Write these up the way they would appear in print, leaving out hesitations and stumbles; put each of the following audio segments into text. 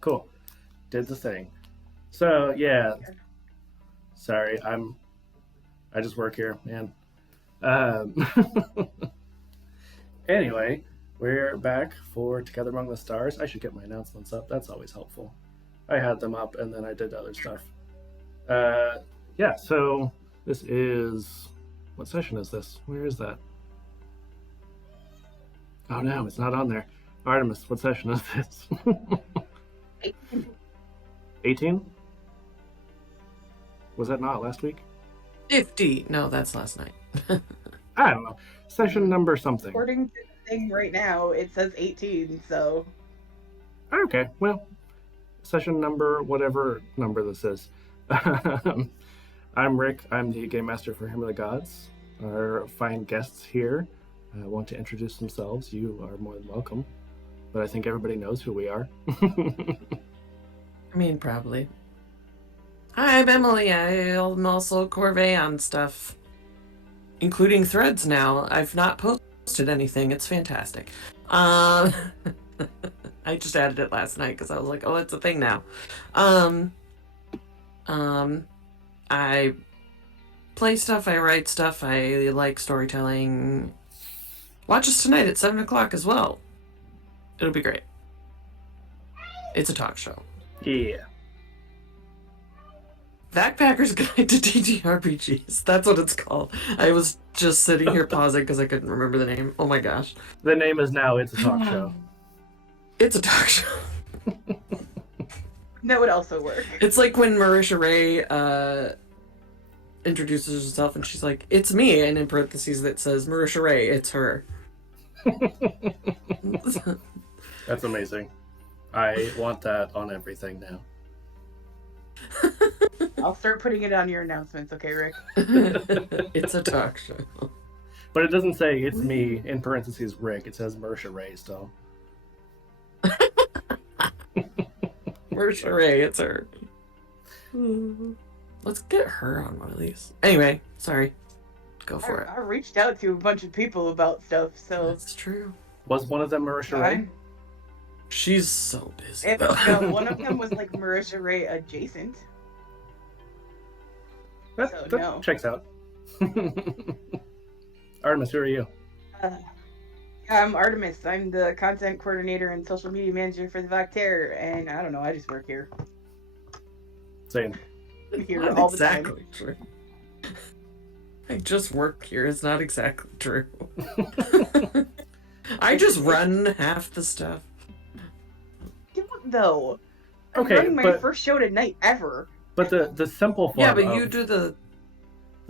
Cool. Did the thing. So yeah. Sorry, I just work here, man. Um, anyway, we're back for Together Among the Stars. I should get my announcements up. That's always helpful. I had them up and then I did other stuff. Uh, yeah. So this is what session is this? Where is that? Oh no, it's not on there. Artemis, what session is this? 18? Was that not last week? 50. No, that's last night. I don't know. Session number something. According to the thing right now, it says 18, so. Okay, well, session number, whatever number this is. I'm Rick. I'm the Game Master for Hammer of the Gods. Our fine guests here want to introduce themselves. You are more than welcome. But I think everybody knows who we are. I mean, probably. Hi, I'm Emily. I'm also Qorvae on stuff, including threads now. I've not posted anything. It's fantastic. I just added it last night because I was like, oh, it's a thing now. I play stuff. I write stuff. I like storytelling. Watch us tonight at 7 o'clock as well. It'll be great. It's a talk show. Yeah. Backpacker's Guide to TTRPGs. That's what it's called. I was just sitting here pausing because I couldn't remember the name. Oh my gosh. The name is now It's a Talk Show. It's a talk show. That would also work. It's like when Marisha Ray introduces herself and she's like, it's me, and in parentheses that says Marisha Ray, it's her. That's amazing. I want that on everything now. I'll start putting it on your announcements, okay, Rick? It's a talk show. But it doesn't say it's me in parentheses Rick. It says Marisha Ray still. Marisha Ray, it's her. Let's get her on one of these. Anyway, sorry. Go for it. I reached out to a bunch of people about stuff, so. That's true. Was one of them Marisha Ray? She's so busy. One of them was like Marisha Ray adjacent. That no. checks out. Artemis, who are you? I'm Artemis. I'm the content coordinator and social media manager for the Vactair, and I don't know, I just work here. Same. I'm here Not all exactly the time. true. I just work here. It's not exactly true. I just run half the stuff. Don't though. I'm Okay, running my but first show tonight ever. but the simple form. Yeah, but of, you do the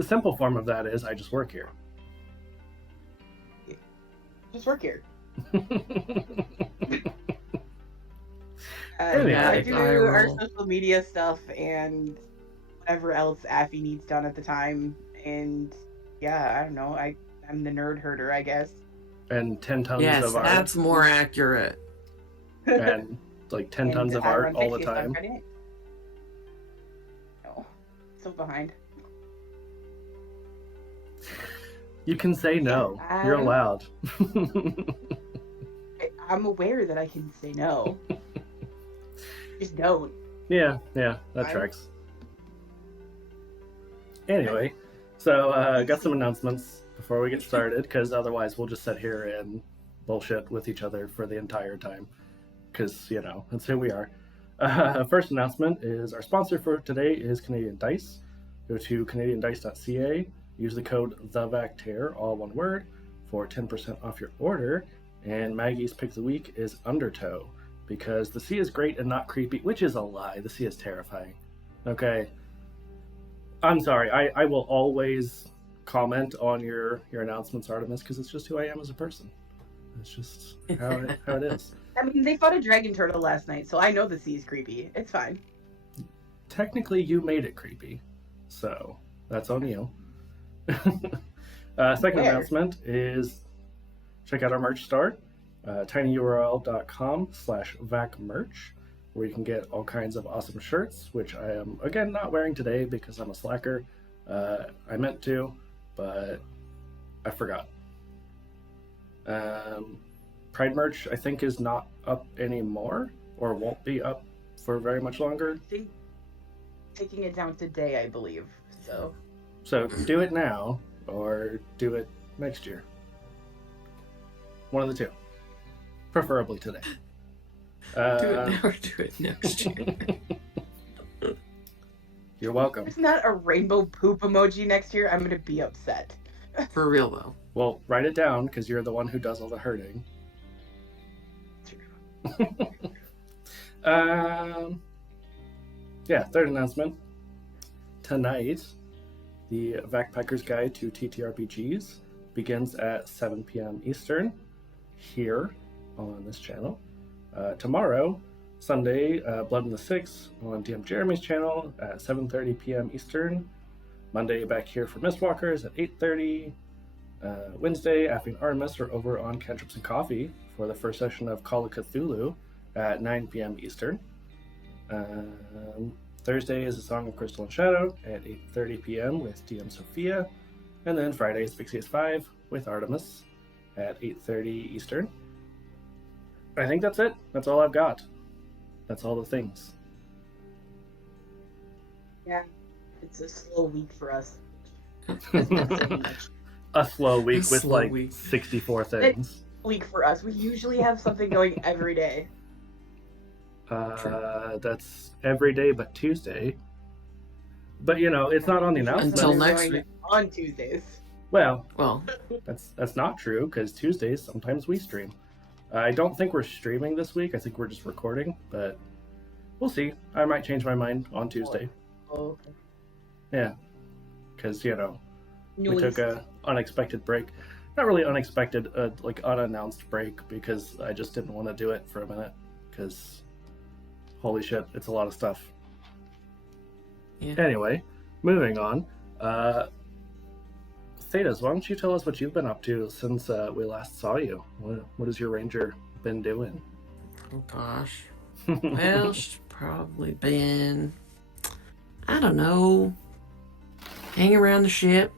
simple form of that is I just work here. Just work here. Anyway, I do I our roll. social media stuff and whatever else Affy needs done at the time. And yeah, I don't know. I'm the nerd herder, I guess. And 10 tons yes, of art. that's more accurate. And like 10 tons of art all the time. No, so behind. You can say no. You're allowed. I'm aware that I can say no. Just don't. Yeah, that tracks. Anyway, so got some announcements before we get started, because otherwise we'll just sit here and bullshit with each other for the entire time. Because, that's who we are. First announcement is our sponsor for today is Canadian Dice. Go to canadiandice.ca, use the code THEVACTAIR, all one word, for 10% off your order. And Maggie's pick of the week is Undertow, because the sea is great and not creepy, which is a lie. The sea is terrifying. Okay. I'm sorry. I will always comment on your announcements, Artemis, because it's just who I am as a person. It's just how it is. I mean, they fought a dragon turtle last night, so I know the sea is creepy. It's fine. Technically, you made it creepy, so that's on you. Second announcement is check out our merch store, tinyurl.com/vacmerch, where you can get all kinds of awesome shirts, which I am, again, not wearing today because I'm a slacker. I meant to, but I forgot. Pride merch, I think, is not up anymore, or won't be up for very much longer. I think taking it down today, I believe. So do it now or do it next year. One of the two. Preferably today. Do it now or do it next year. You're welcome. if there's not a rainbow poop emoji next year, I'm gonna be upset. For real, though. Well, write it down because you're the one who does all the hurting. Yeah, third announcement. Tonight, the Backpacker's Guide to TTRPGs begins at 7 p.m. Eastern here on this channel. Tomorrow, Sunday, Blood in the Six on DM Jeremy's channel at 7:30 p.m. Eastern. Monday, back here for Mistwalkers at 8:30. Wednesday, Affing Artemis are over on Cantrips and Coffee for the first session of Call of Cthulhu at 9 p.m. Eastern. Thursday is A Song of Crystal and Shadow at 8:30 p.m. with DM Sophia. And then Friday is Fixius 5 with Artemis at 8:30 Eastern. I think that's it. That's all I've got. That's all the things. Yeah, it's a slow week for us. A slow week A with slow like week. 64 things. Week for us. We usually have something going every day. That's every day but Tuesday. But you know, it's not on the announcement. Until Something next going week. on Tuesdays. Well, Well, that's not true because Tuesdays sometimes we stream. I don't think we're streaming this week. I think we're just recording, but we'll see. I might change my mind on Tuesday. Oh, okay. Yeah, because you know we Noise. took a unexpected break. Not really unexpected, like unannounced break because I just didn't want to do it for a minute because holy shit, it's a lot of stuff. yeah. Anyway, moving on. Thetys, why don't you tell us what you've been up to since we last saw you? What has your ranger been doing? Oh, gosh. Well, she's probably been, I don't know, hanging around the ship.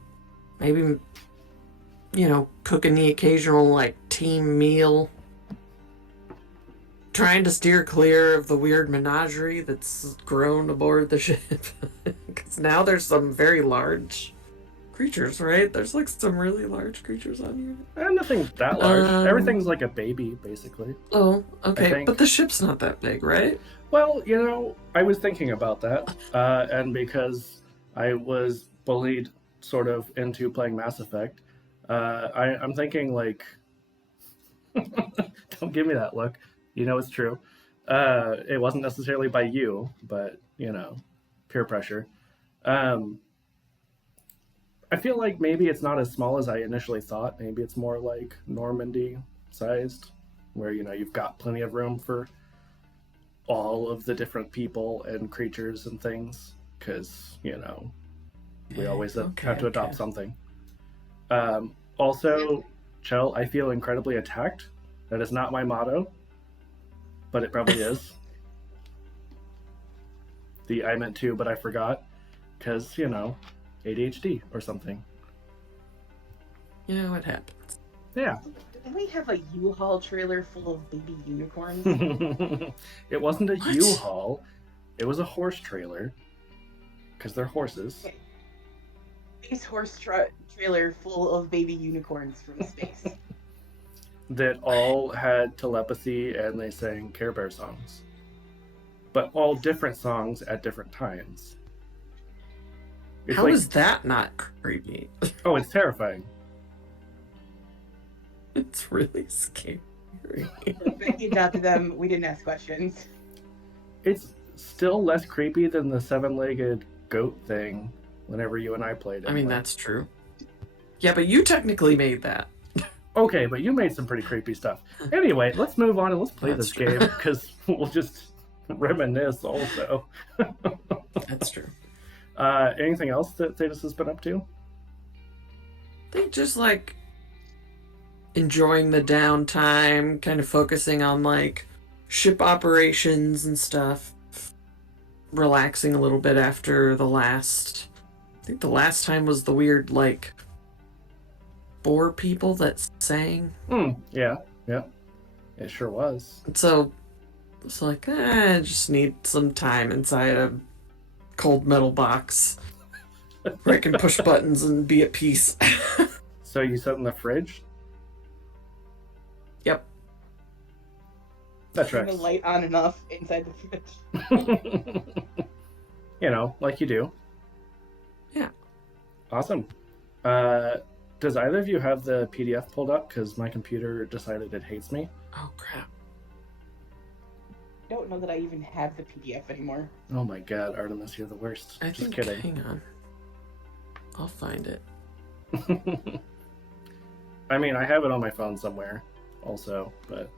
Maybe, you know, cooking the occasional, like, team meal. Trying to steer clear of the weird menagerie that's grown aboard the ship. Because now there's some very large creatures, right? There's, like, some really large creatures on here. Nothing that large. Everything's like a baby, basically. Oh, okay. think- But the ship's not that big, right? Well, you know, I was thinking about that, and because I was bullied sort of into playing Mass Effect, I'm thinking, like, don't give me that look. You know it's true. It wasn't necessarily by you, but, you know, peer pressure. I feel like maybe it's not as small as I initially thought. Maybe it's more like Normandy sized, where, you know, you've got plenty of room for all of the different people and creatures and things, because, you know, we always have to adopt something. Also, Chell, I feel incredibly attacked. That is not my motto, but it probably is. I meant to, but I forgot, because, you know, ADHD or something. You know what happens. Yeah. Didn't we have a U-Haul trailer full of baby unicorns? It wasn't a What? U-Haul. It was a horse trailer. Because they're horses. Okay. Space horse trailer full of baby unicorns from space. That all had telepathy and they sang Care Bear songs. But all different songs at different times. It's How like, is that not creepy? oh, it's terrifying. It's really scary. Becky adopted them. We didn't ask questions. It's still less creepy than the seven-legged goat thing whenever you and I played it. I mean, that's true. Yeah, but you technically made that. Okay, but you made some pretty creepy stuff. Anyway, let's move on and let's play That's this true. game, because we'll just reminisce also. That's true. Anything else that Thetys has been up to? I think just like enjoying the downtime, kind of focusing on like ship operations and stuff. Relaxing a little bit after the last. I think the last time was the weird like boar people that sang. Yeah. It sure was. So It's like, I just need some time inside a cold metal box where I can push buttons and be at peace. So you sit in the fridge? Yep. That Turn tracks. the light on and off inside the fridge. You know, like you do. Yeah. Awesome. Does either of you have the PDF pulled up? Because my computer decided it hates me. Oh, crap. I don't know that I even have the PDF anymore. Oh my god, Artemis, you're the worst. I Just think, kidding. hang on. I'll find it. I mean, I have it on my phone somewhere also, but...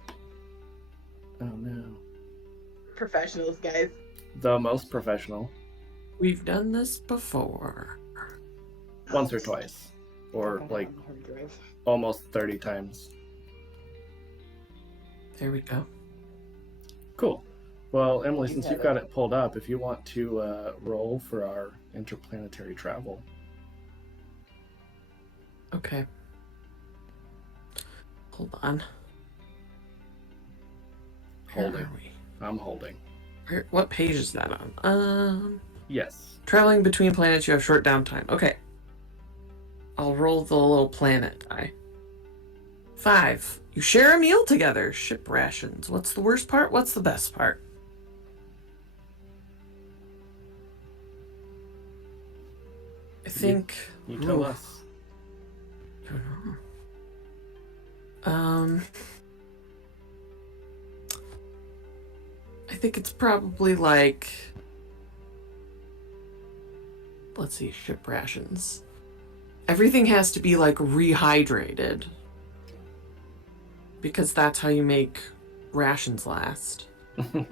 Oh no. Professionals, guys. The most professional. We've done this before. Once or twice. Or, Don't like, have a hard drive. almost 30 times. There we go. Cool. Well, Emily, You since have you've got it pulled up, if you want to roll for our interplanetary travel. Okay. Hold on. Where Holding. are we? I'm holding. What page is that on? Yes. Traveling between planets, you have short downtime. Okay. I'll roll the little planet die. 5. You share a meal together. Ship rations. What's the worst part? What's the best part? I think... You tell Ooh. us. I don't know. I think it's probably like... Let's see, ship rations. Everything has to be like rehydrated. Because that's how you make rations last. We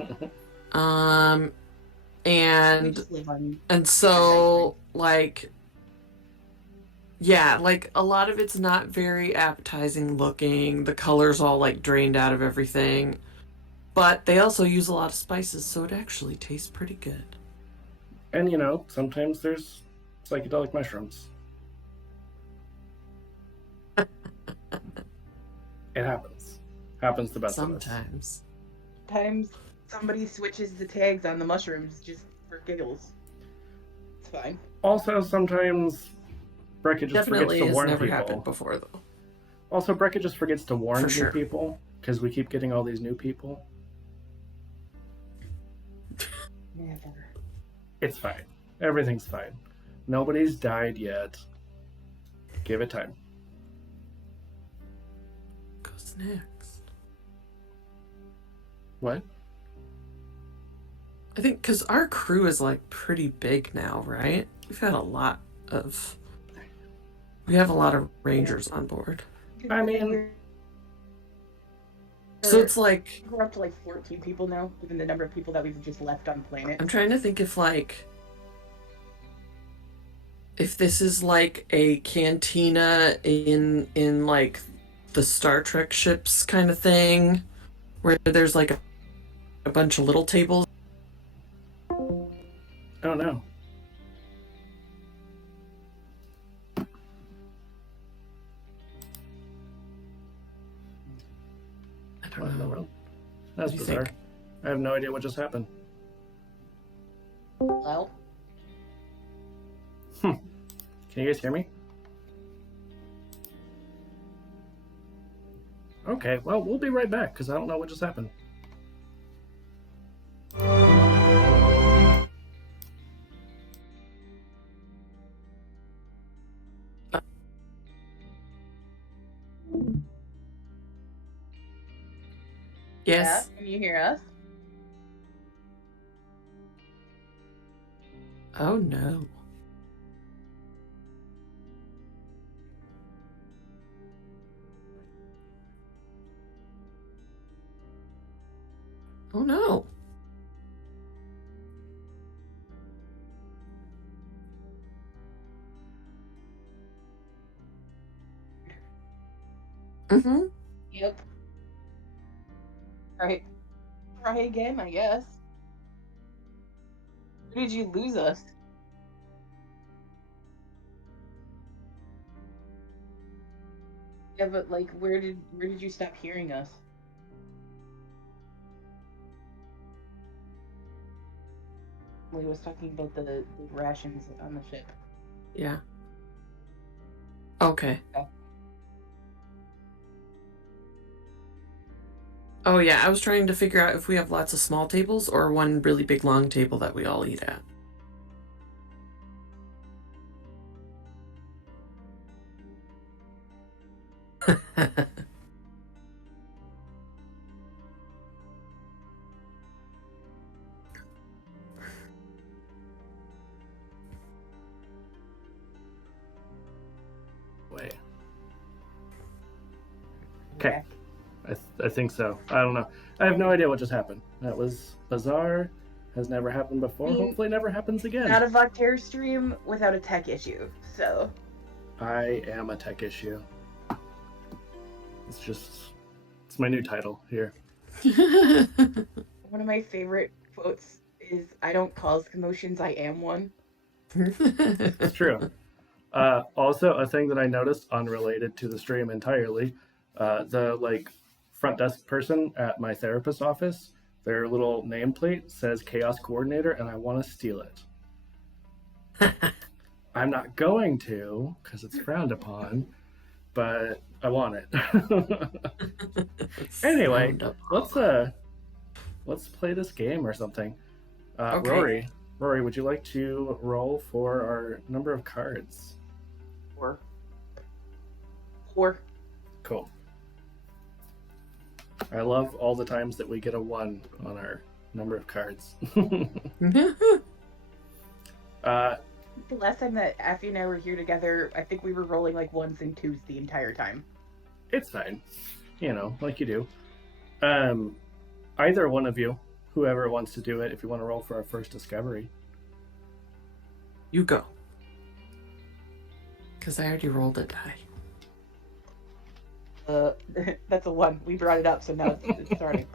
And just live on so like yeah, like a lot of it's not very appetizing looking. The color's all like drained out of everything. But they also use a lot of spices, so it actually tastes pretty good. And, you know, sometimes there's psychedelic mushrooms. It happens. Happens to the best of us. Sometimes. Sometimes somebody switches the tags on the mushrooms just for giggles. It's fine. Also, sometimes Breckett just Definitely forgets to has warn never people. happened before, though. Also, Breckett just forgets to warn For new sure. people because we keep getting all these new people. Never. It's fine. Everything's fine. Nobody's died yet. Give it time. What's next? What? I think because our crew is like pretty big now, right? We have a lot of rangers on board. I mean, So it's like we're up to like 14 people now, given the number of people that we've just left on planet. I'm trying to think if this is like a cantina in like the Star Trek ships kind of thing, where there's like a bunch of little tables. I don't know. I What don't in the know. world? That's What do you bizarre. think? I have no idea what just happened. Well, Can you guys hear me? Okay, well, we'll be right back because I don't know what just happened. Yes. yeah, can you hear us? Oh no. Oh no. Mm-hmm. Yep. Right. Try again, I guess. Where did you lose us? Yeah, but like, where did you stop hearing us? Emily was talking about the rations on the ship. Yeah. Okay. Okay. Oh yeah, I was trying to figure out if we have lots of small tables or one really big long table that we all eat at. Wait. Okay. I think so. I don't know. I have no idea what just happened. That was bizarre. Has never happened before. Hopefully never happens again. Not a Voctair stream without a tech issue, so. I am a tech issue. It's my new title here. One of my favorite quotes is, "I don't cause commotions, I am one." It's true. Also, a thing that I noticed unrelated to the stream entirely, the front desk person at my therapist's office, their little nameplate says Chaos Coordinator, and I want to steal it. I'm not going to because it's frowned upon, but I want it. Anyway, let's play this game or something. Okay. Rory, would you like to roll for our number of cards? 4. Cool. I love all the times that we get a 1 on our number of cards. The last time that Affy and I were here together, I think we were rolling like 1s and 2s the entire time. It's fine. Like you do. Either one of you, whoever wants to do it, if you want to roll for our first discovery. You go. Because I already rolled a die. That's a 1. We brought it up, so now it's starting.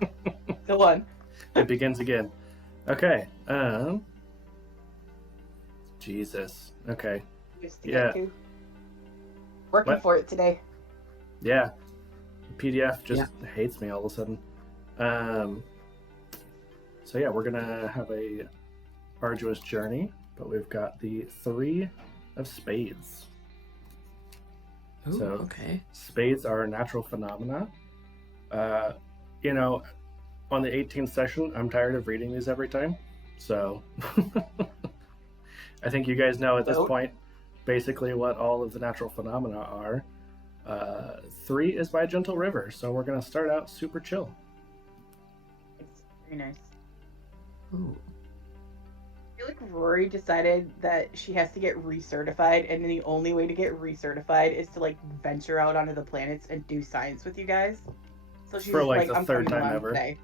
It's a 1. It begins again. Okay. Jesus. Okay. Yeah. Working What? for it today. Yeah. PDF just hates me all of a sudden. So yeah, we're gonna have a arduous journey, but we've got the 3 of spades. Ooh, So, okay. Spades are natural phenomena. On the 18th session, I'm tired of reading these every time. So, I think you guys know at this point basically what all of the natural phenomena are. 3 is by Gentle River, so we're going to start out super chill. It's very nice. Ooh. I feel like Rory decided that she has to get recertified, and the only way to get recertified is to venture out onto the planets and do science with you guys. So she's For the I'm third coming time along ever. Today.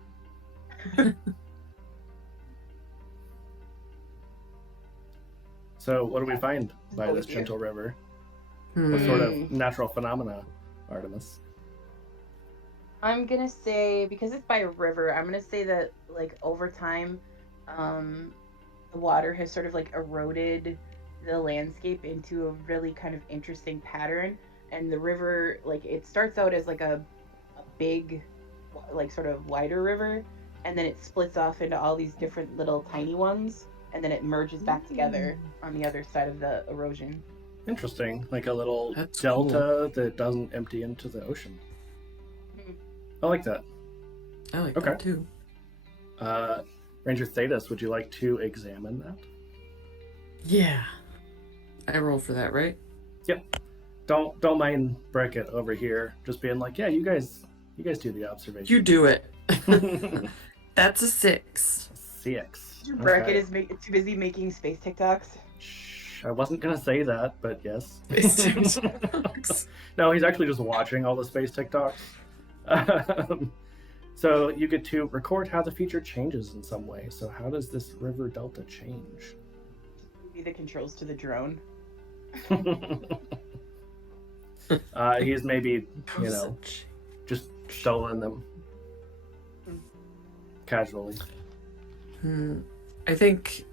So, what do we find by this Gentle River? What sort of natural phenomena, Artemis? I'm gonna say, because it's by a river, I'm gonna say that over time, the water has sort of eroded the landscape into a really kind of interesting pattern, and the river it starts out as a big sort of wider river, and then it splits off into all these different little tiny ones, and then it merges back together on the other side of the erosion. Interesting, like a little That's delta that doesn't empty into the ocean. I like that. I like Okay. that too. Ranger Thetys, would you like to examine that? Yeah. I roll for that, right? Yep. Don't mind Breckett over here just being like, yeah, you guys do the observation. You do it. That's a 6. 6. Breckett is too busy making space TikToks. Shh, I wasn't gonna say that, but yes. Space TikToks. No, he's actually just watching all the space TikToks. So you get to record how the future changes in some way. So how does this river delta change? Be the controls to the drone. He's maybe, just stolen them casually. I think.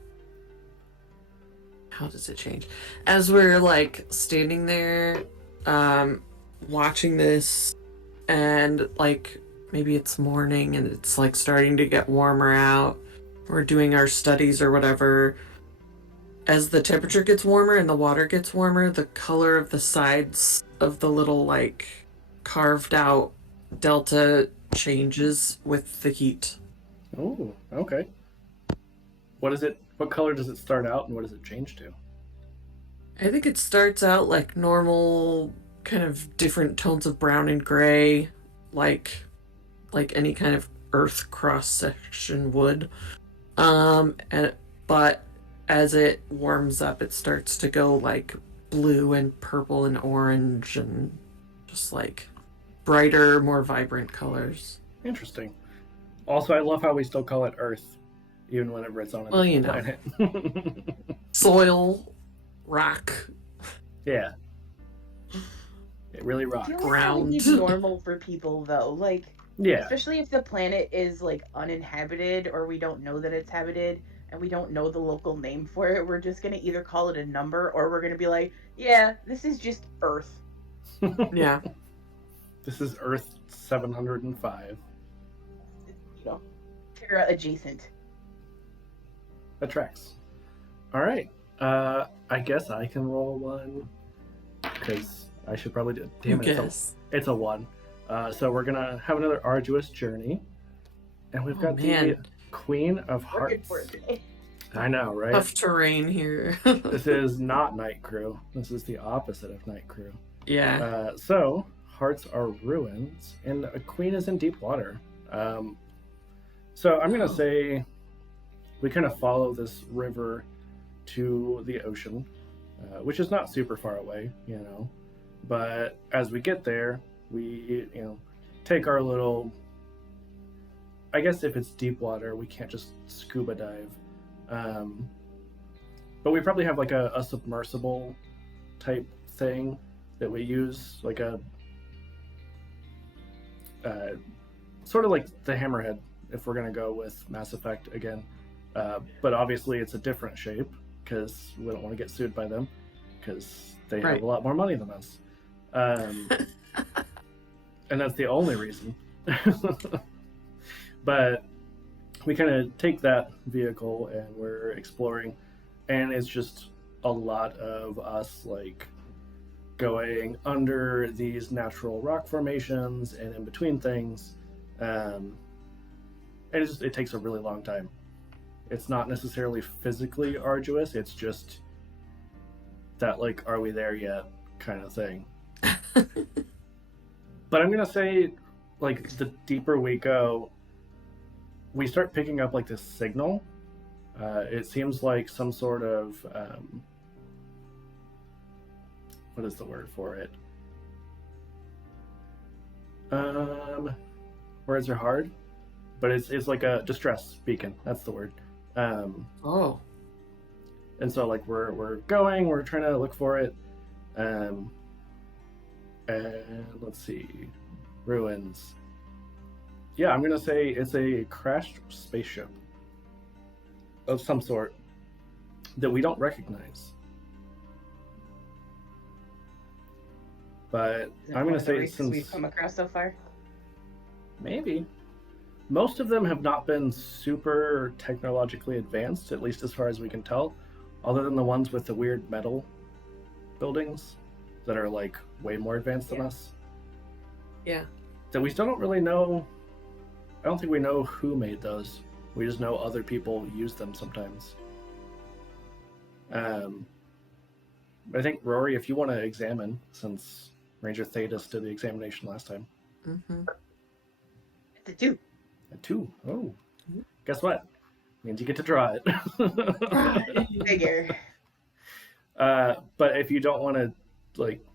How does it change? As we're standing there, watching this, and maybe it's morning and it's starting to get warmer out. we're doing our studies or whatever, as the temperature gets warmer and the water gets warmer, the color of the sides of the little, like, carved out delta changes with the heat. Oh, okay. What color does it start out and what does it change to? I think it starts out like normal, kind of different tones of brown and gray, like any kind of earth cross section would. But as it warms up, it starts to go like blue and purple and orange and just like brighter, more vibrant colors. Interesting. Also, I love how we still call it Earth, even whenever it's on a different planet. Soil, rock. Yeah. It really rocks. I feel like Ground. that would be normal for people, though. Like, Yeah. especially if the planet is like uninhabited or we don't know that it's habited and we don't know the local name for it, we're just gonna either call it a number or we're gonna be like, yeah, this is just Earth. Yeah. This is Earth 705. You know, Terra adjacent. That tracks. All right. I guess I can roll one because I should probably do it. Damn it, it's a one. So we're gonna have another arduous journey, and we've got the Queen of Hearts. I know, right? Tough terrain here. This is not Night Crew. This is the opposite of Night Crew. Yeah. So hearts are ruins, and a queen is in deep water. So I'm gonna say we kind of follow this river to the ocean, which is not super far away, you know. But as we get there, we, take our little. I guess if it's deep water, we can't just scuba dive. But we probably have like a submersible type thing that we use, like a sort of like the Hammerhead, if we're gonna go with Mass Effect again. But obviously it's a different shape because we don't want to get sued by them because they have a lot more money than us. And that's the only reason. But we kind of take that vehicle and we're exploring, and it's just a lot of us like going under these natural rock formations and in between things. And it takes a really long time. It's not necessarily physically arduous, it's just that, like, are we there yet kind of thing. But I'm gonna say, like, the deeper we go, we start picking up like this signal. It seems like some sort of what is the word for it? Words are hard, but it's like a distress beacon. That's the word. And so like we're going, we're trying to look for it, and let's see, ruins. Yeah, I'm gonna say it's a crashed spaceship of some sort that we don't recognize. But I'm gonna say since we've come across so far, maybe most of them have not been super technologically advanced, at least as far as we can tell, other than the ones with the weird metal buildings that are like way more advanced than us. Yeah. That we still don't really know. I don't think we know who made those. We just know other people use them sometimes. I think, Rory, if you want to examine, since Ranger Thetys did the examination last time. Mm-hmm. It's a 2. A 2. Oh. Guess what? Means you get to draw it. Figure. But if you don't want to, like,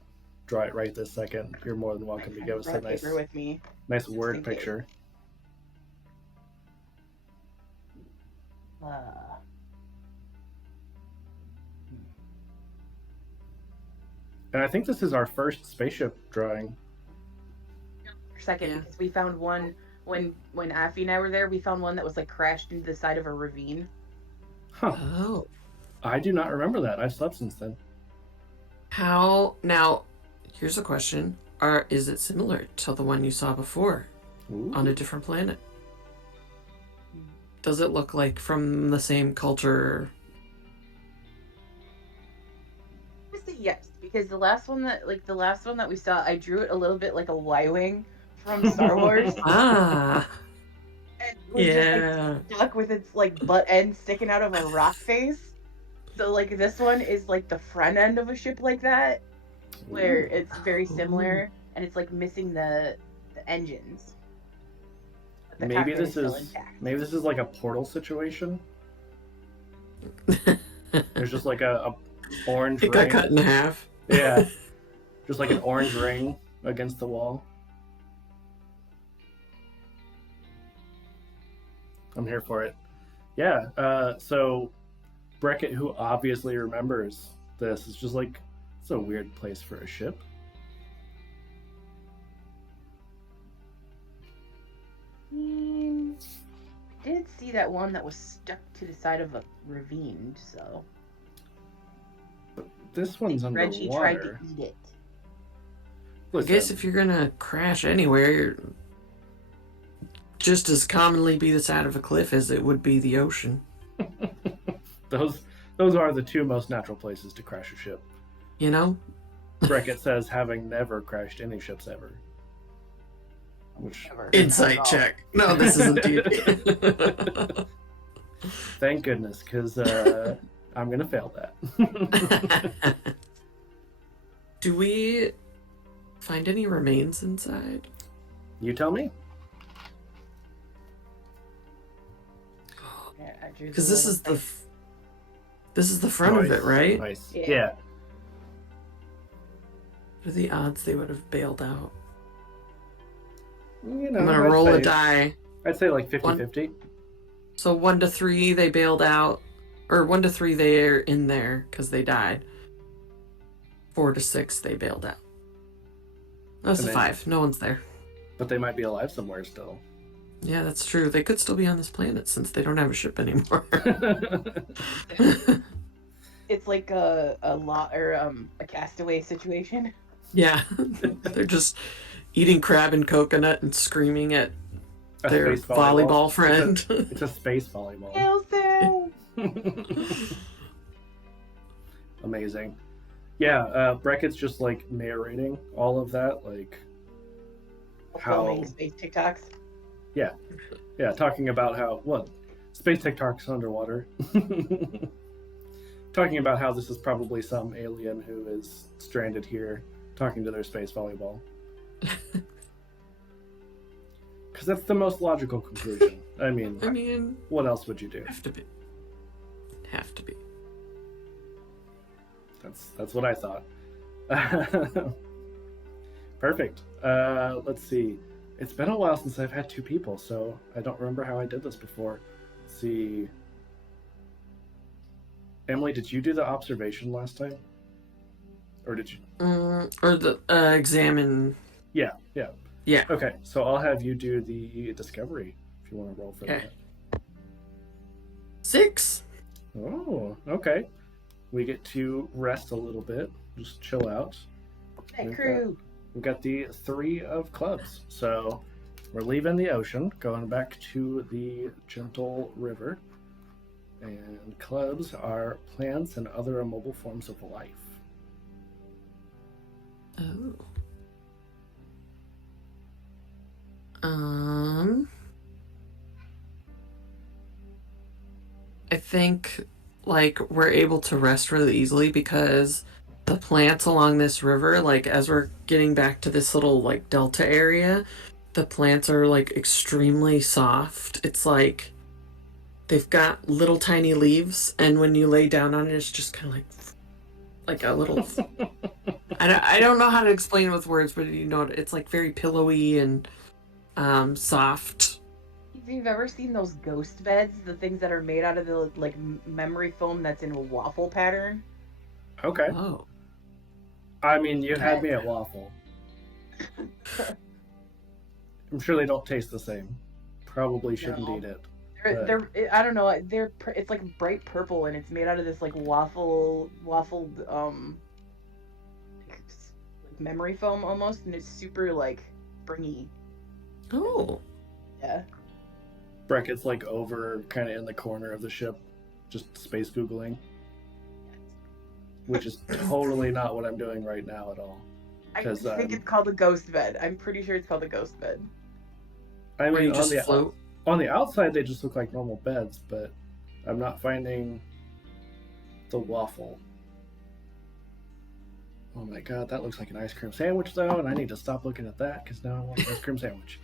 draw it right this second, you're more than welcome to give us a nice word picture. And I think this is our first spaceship drawing. Second, because we found one when Affy and I were there. We found one that was like crashed into the side of a ravine. Huh. Oh. I do not remember that. I've slept since then. How now? Here's a question: is it similar to the one you saw before on a different planet? does it look like from the same culture? I would say yes, because the last one that we saw, I drew it a little bit like a Y-wing from Star Wars, Ah, and it was just like yeah. stuck with its like butt end sticking out of a rock face. So like this one is like the front end of a ship like that, where Ooh. it's very Ooh. similar, and it's like missing the engines. But the Maybe cockpit is this still is intact. maybe this is like a portal situation. There's just like a orange It got ring. cut in half. Yeah, just like an orange ring against the wall. I'm here for it. Yeah. So Breckett, who obviously remembers this, is just like, it's a weird place for a ship. I did see that one that was stuck to the side of a ravine, so But this one's Reggie tried to underwater. eat it. I Listen, guess if you're gonna crash anywhere, just as commonly be the side of a cliff as it would be the ocean. those those are the two most natural places to crash a ship. You know? Breckett says, having never crashed any ships ever. Which Never. Insight Not at all. check. No, this isn't D&D. thank goodness, because I'm gonna fail that. Do we find any remains inside? You tell me. Yeah, I drew Because the this little is the thing. this is the front of Nice, it, right? Nice. Yeah. Yeah. What are the odds they would have bailed out? You know, I'm gonna I'd roll say, a die. I'd say like 50-50. So 1 to 3 they bailed out, or 1 to 3 they're in there because they died. 4 to 6 they bailed out. That's And a then- 5. No one's there. But they might be alive somewhere still. Yeah, that's true. They could still be on this planet since they don't have a ship anymore. It's like a lot or a castaway situation. Yeah, they're just eating crab and coconut and screaming at A their space volleyball friend. It's a space volleyball. Elsa! Amazing. Yeah, Breckett's just like narrating all of that, like how Filming space TikToks. yeah, talking about how what space TikToks underwater. Talking about how this is probably some alien who is stranded here talking to their space volleyball. Because that's the most logical conclusion. I mean, what else would you do? Have to be. Have to be. That's what I thought. Perfect. Let's see. It's been a while since I've had two people, so I don't remember how I did this before. Let's see. Emily, did you do the observation last time? Or did you? Or the examine. Yeah. Yeah. Okay, so I'll have you do the discovery if you want to roll for Okay. that. 6. Oh, okay. We get to rest a little bit, just chill out. Hey, We've crew. We've got the 3 of clubs. So we're leaving the ocean, going back to the gentle river. And clubs are plants and other immobile forms of life. Oh. I think like we're able to rest really easily because the plants along this river, like as we're getting back to this little like delta area, the plants are like extremely soft. It's like they've got little tiny leaves, and when you lay down on it, it's just kind of like a little. I don't know how to explain it with words, but you know, it's like very pillowy and soft. If you've ever seen those ghost beds, the things that are made out of the like memory foam that's in a waffle pattern. Okay. Oh. I mean, you had me at waffle. I'm sure they don't taste the same. Probably shouldn't No. eat it. They're I don't know. It's like bright purple and it's made out of this like waffled like memory foam almost, and it's super like springy. Oh. Yeah. Breckett's like over, kind of in the corner of the ship, just space googling, which is totally not what I'm doing right now at all. I 'Cause, think it's called a ghost bed. I'm pretty sure it's called a ghost bed. I Where you mean, just float. on the outside they just look like normal beds, but I'm not finding the waffle. Oh my god, that looks like an ice cream sandwich though, and I need to stop looking at that because now I want an ice cream sandwich.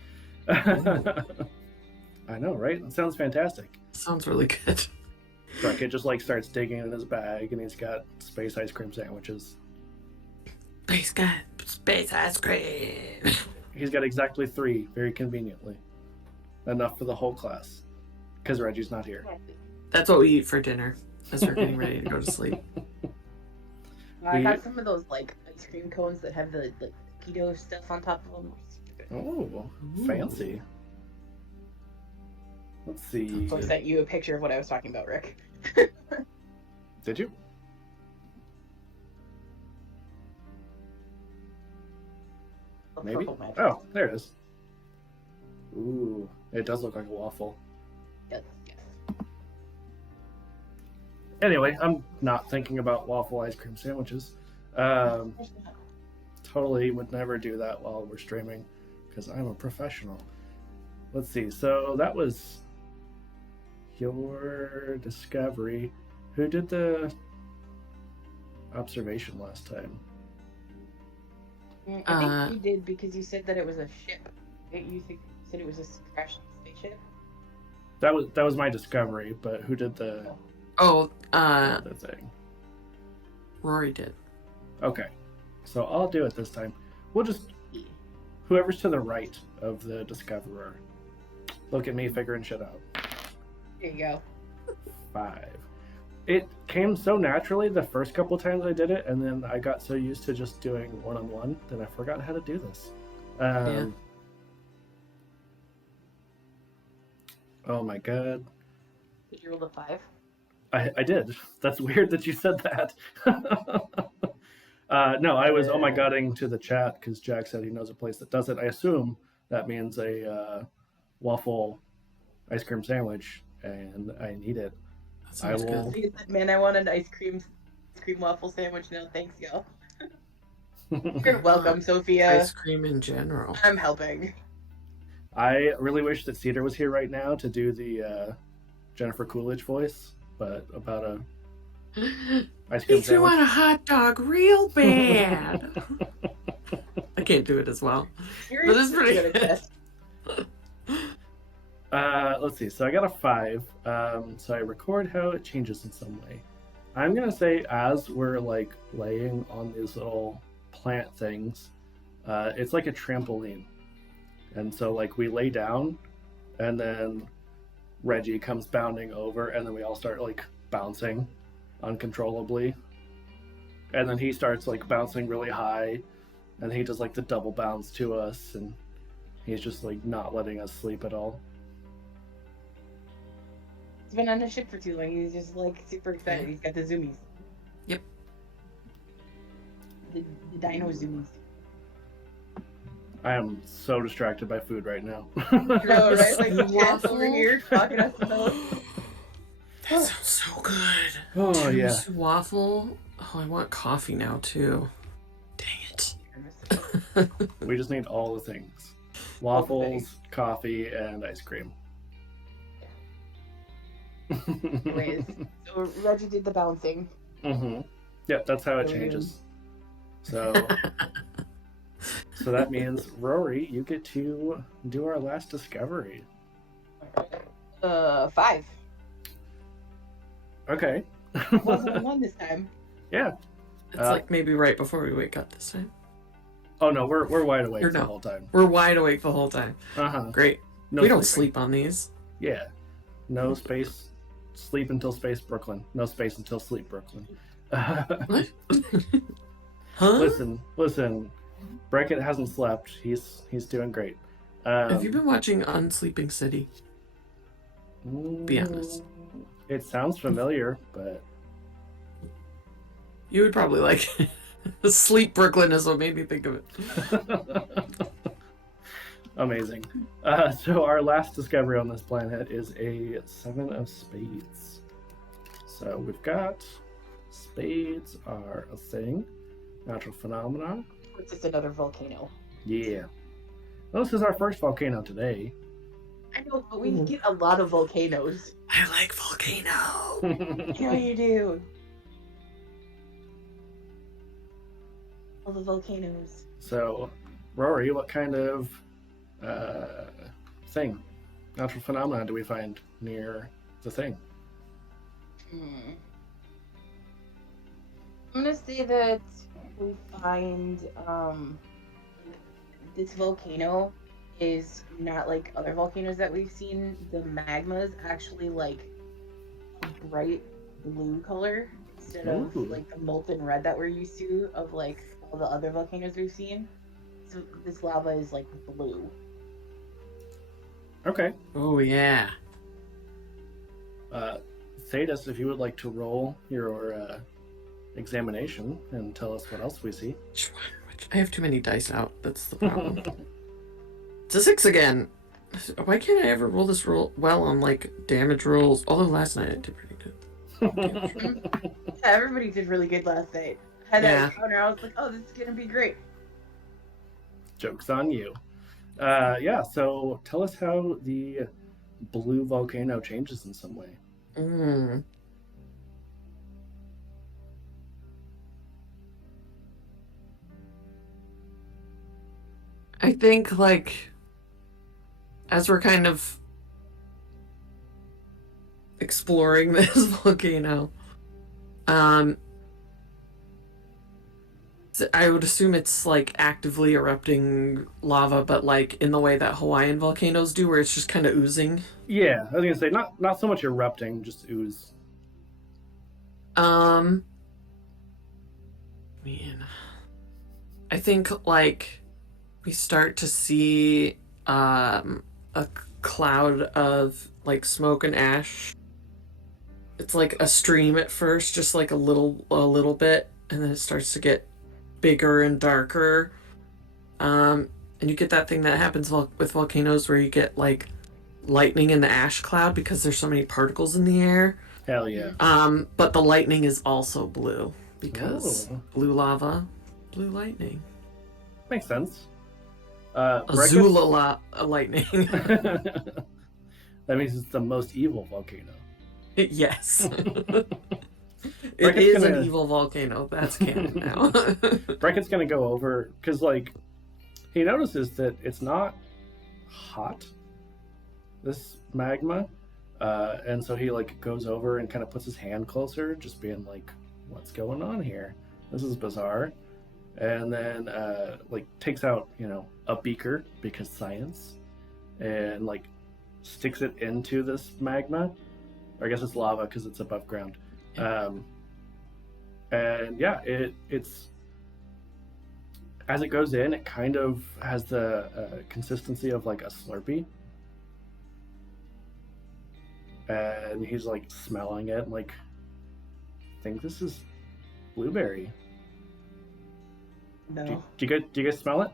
I know, right? That sounds fantastic. Sounds really good. Breckett just like starts digging in his bag, and he's got space ice cream sandwiches. Space ice cream. He's got exactly 3, very conveniently, enough for the whole class, because Reggie's not here. That's what we eat for dinner as we're getting ready to go to sleep. I got some of those like ice cream cones that have the like keto stuff on top of them. Oh, fancy. Let's see. So I sent you a picture of what I was talking about, Rick. Did you? Maybe. Oh, there it is. Ooh, it does look like a waffle. Yes. Anyway, I'm not thinking about waffle ice cream sandwiches. Totally would never do that while we're streaming because I'm a professional. Let's see. So that was your discovery. Who did the observation last time? I think you did because you said that it was a ship. You said it was a crashed spaceship. That was my discovery, but who did the the thing? Rory did. Okay, so I'll do it this time. We'll just whoever's to the right of the discoverer. Look at me figuring shit out. There you go. 5. It came so naturally the first couple times I did it, and then I got so used to just doing one-on-one that I forgot how to do this. Yeah. Oh my god. Did you roll a 5? I did. That's weird that you said that. No, I was oh my godding to the chat because Jack said he knows a place that does it. I assume that means a waffle ice cream sandwich, and I need it. That sounds good. He said, man, I want an ice cream waffle sandwich now. Thanks, y'all. You're welcome, Sophia. Ice cream in general. I'm helping. I really wish that Cedar was here right now to do the Jennifer Coolidge voice, but about a ice cream Makes me sandwich. want a hot dog real bad. I can't do it as well. But it's pretty good at this. Let's see. So I got a 5. So I record how it changes in some way. I'm gonna say as we're like laying on these little plant things, it's like a trampoline, and so like we lay down, and then Reggie comes bounding over, and then we all start like bouncing uncontrollably, and then he starts like bouncing really high, and he does like the double bounce to us, and he's just like not letting us sleep at all. He's been on the ship for too long. He's just like super excited. He's got the zoomies. Yep. The dino zoomies. I am so distracted by food right now. No, right? Like the cat's over here talking us about. That sounds so good. Oh yeah. Tiramisu waffle. Oh, I want coffee now too. Dang it. We just need all the things. Waffles, coffee, and ice cream. Anyways, so Reggie did the bouncing. Mm-hmm. Yep, that's how it changes. So that means, Rory, you get to do our last discovery. 5. Okay. It wasn't a 1 this time. Yeah. It's like maybe right before we wake up this time. Oh no, we're wide awake Or the no. whole time. We're wide awake the whole time. Uh-huh. Great. No we don't sleeping. sleep on these. Yeah. No space. Sleep until space Brooklyn. No space until sleep Brooklyn. What? Huh? Listen. Breckett hasn't slept. He's doing great. Have you been watching Unsleeping City? Be honest. It sounds familiar, but You would probably like it. Sleep Brooklyn is what made me think of it. Amazing. So our last discovery on this planet is a 7 of spades. So we've got spades are a thing, natural phenomenon. It's just another volcano. Yeah. Well, this is our first volcano today. I know, but we get a lot of volcanoes. I like volcano. You know you do. All the volcanoes. So, Rory, what kind of thing, natural phenomenon, do we find near the thing? I'm gonna say that we find this volcano is not like other volcanoes that we've seen. The magma is actually like a bright blue color instead of like the molten red that we're used to of like all the other volcanoes we've seen. So this lava is like blue. Okay. Oh yeah. Thetys, if you would like to roll your examination and tell us what else we see. I have too many dice out. That's the problem. It's a 6 again. Why can't I ever roll this roll well on like damage rolls? Although last night I did pretty good. Yeah, everybody did really good last night. I had that encounter. I was like, oh, this is gonna be great. Joke's on you. Yeah, so tell us how the blue volcano changes in some way. I think, like, as we're kind of exploring this volcano, I would assume it's like actively erupting lava, but like in the way that Hawaiian volcanoes do, where it's just kind of oozing. Yeah, I was gonna say not so much erupting, just ooze. Man, I think like we start to see a cloud of like smoke and ash. It's like a stream at first, just like a little bit, and then it starts to get bigger and darker. And you get that thing that happens with volcanoes where you get like lightning in the ash cloud because there's so many particles in the air. Hell yeah. But the lightning is also blue because Ooh. blue lava, blue lightning. Makes sense. Azula lightning. That means it's the most evil volcano. Yes. It Breckett's is gonna- an evil volcano. That's canon now. Breckett's gonna go over because like he notices that it's not hot, this magma, and so he like goes over and kind of puts his hand closer, just being like, "What's going on here? This is bizarre." And then like takes out a beaker because science, and like sticks it into this magma, or I guess it's lava because it's above ground. And yeah, it's as it goes in, it kind of has the consistency of like a Slurpee. And he's like smelling it, like, I think this is blueberry. No. Do you guys smell it?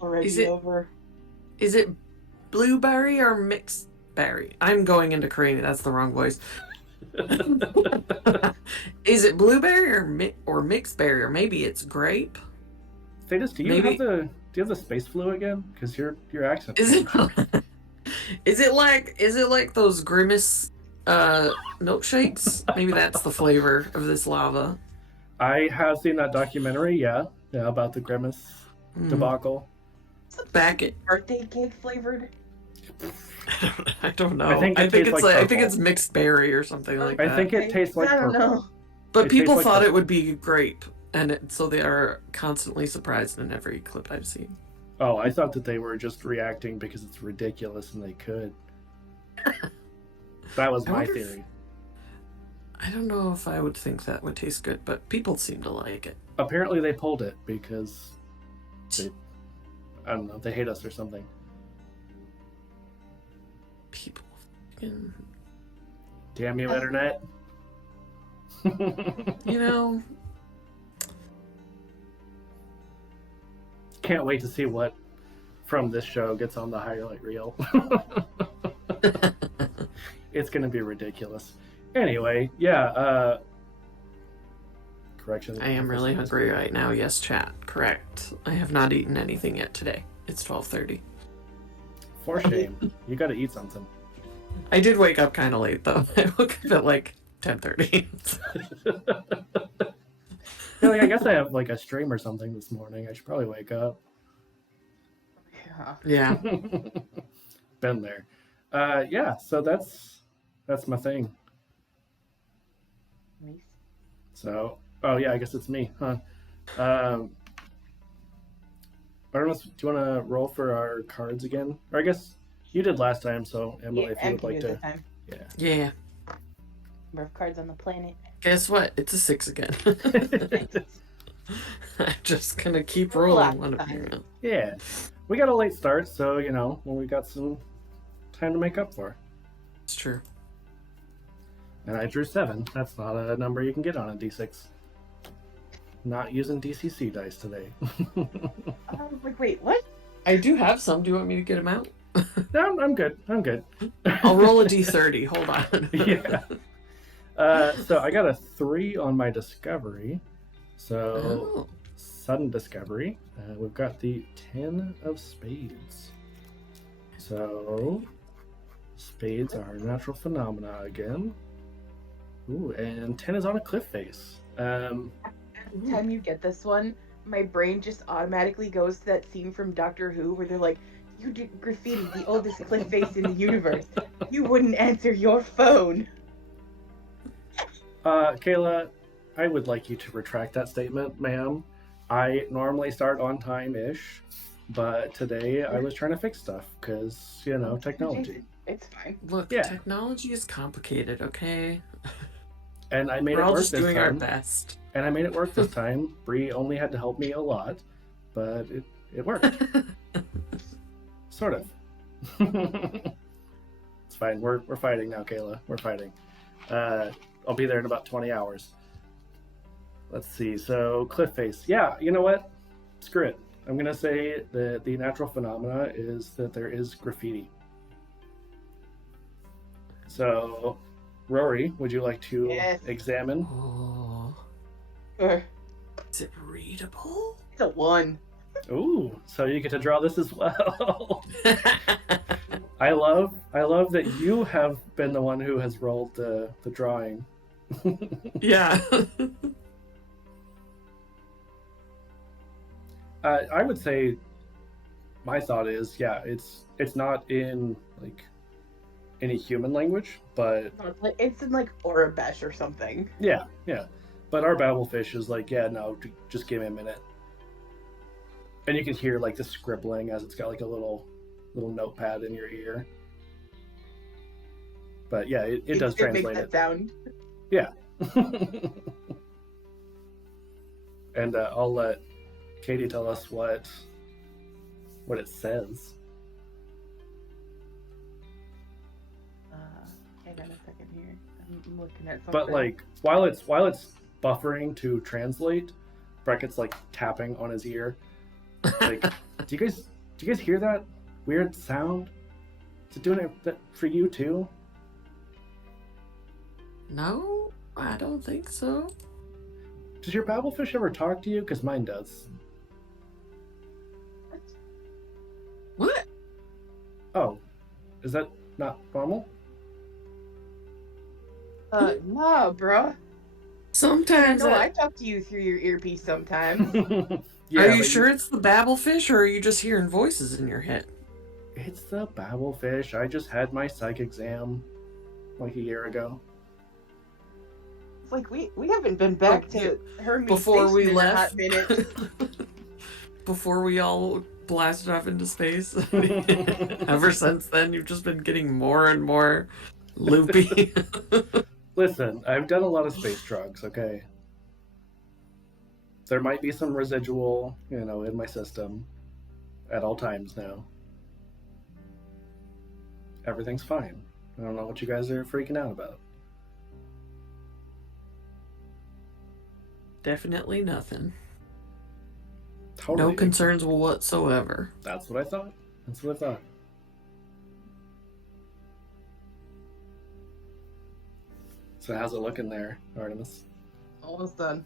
Already Is it- over. Is it blueberry or mixed berry? I'm going into Korean. That's the wrong voice. Is it blueberry or mixed berry, or maybe it's grape? Thetys, do you have the space flu again? Because your accent. Is it? Is it like those Grimace milkshakes? Maybe that's the flavor of this lava. I have seen that documentary, yeah, about the Grimace debacle. Back it. Birthday cake flavored. I don't know. I think it tastes like I think purple. it's mixed berry or something like that. I think it tastes like I don't purple. know. But It people tastes like thought it purple. would be grape, and so they are constantly surprised in every clip I've seen. Oh, I thought that they were just reacting because it's ridiculous and they could. That was I my wonder if- theory. I don't know if I would think that would taste good, but people seem to like it. Apparently they pulled it because I don't know, they hate us or something. People. Fucking- Damn you, internet. You know, can't wait to see what from this show gets on the highlight reel. It's going to be ridiculous. Anyway, yeah. Correction. I am really hungry right now. Yes, chat. Correct. I have not eaten anything yet today. It's 12:30. For shame. You got to eat something. I did wake up kind of late though. I woke up at like 10:30. Like, I guess I have like a stream or something this morning. I should probably wake up. Yeah. Been there. Yeah, so that's my thing. Nice. So, oh yeah, I guess it's me, huh? Artemis, do you want to roll for our cards again? Or I guess you did last time, so Emily, if you would like to. Yeah. Number of cards on the planet. Guess what? It's a 6 again. I'm just gonna keep rolling one of you. Yeah. We got a late start, so we got some time to make up for. It's true. And I drew 7. That's not a number you can get on a D6. Not using DCC dice today. Wait, what? I do have some. Do you want me to get them out? No, I'm good. I'll roll a D30. Hold on. Yeah. So I got a 3 on my discovery. So sudden discovery. We've got the 10 of spades. So spades are natural phenomena again. Ooh, and 10 is on a cliff face. Every time you get this one, my brain just automatically goes to that scene from Doctor Who where they're like, "You did graffiti, the oldest cliff face in the universe. You wouldn't answer your phone." Kayla, I would like you to retract that statement, ma'am. I normally start on time-ish, but today I was trying to fix stuff because, technology. It's fine. Look, technology is complicated, okay? And I made We're it all work just this doing time. our best. And I made it work this time. Bree only had to help me a lot, but it worked. Sort of. It's fine. We're fighting now, Kayla. We're fighting. I'll be there in about 20 hours. Let's see. So, cliff face. Yeah, you know what? Screw it. I'm going to say that the natural phenomena is that there is graffiti. So, Rory, would you like to examine? Oh. Sure. Is it readable? It's a 1. Ooh, so you get to draw this as well. I love that you have been the one who has rolled the drawing. Yeah. I would say my thought is, it's not in like any human language, but it's in like Orabesh or something. Yeah. But our babblefish is like, no, just give me a minute. And you can hear like the scribbling as it's got like a little notepad in your ear. But yeah, it does translate makes that sound. Yeah. And I'll let Katie tell us what it says. I got a second here. I'm looking at something. But like while it's buffering to translate, Breckett's like tapping on his ear. Like, do you guys hear that weird sound? Is it doing it for you too? No, I don't think so. Does your babblefish ever talk to you? Because mine does. What? Oh, is that not normal? No, bro. Sometimes I talk to you through your earpiece sometimes. Are you sure it's the babblefish, or are you just hearing voices in your head? It's the babblefish. I just had my psych exam like a year ago. It's like we haven't been back to her before we left. In a hot minute. Before we all blasted off into space. Ever since then, you've just been getting more and more loopy. Listen, I've done a lot of space drugs, okay? There might be some residual, in my system at all times now. Everything's fine. I don't know what you guys are freaking out about. Definitely nothing. Totally. No concerns whatsoever. That's what I thought. That's what I thought. So how's it looking there, Artemis? Almost done.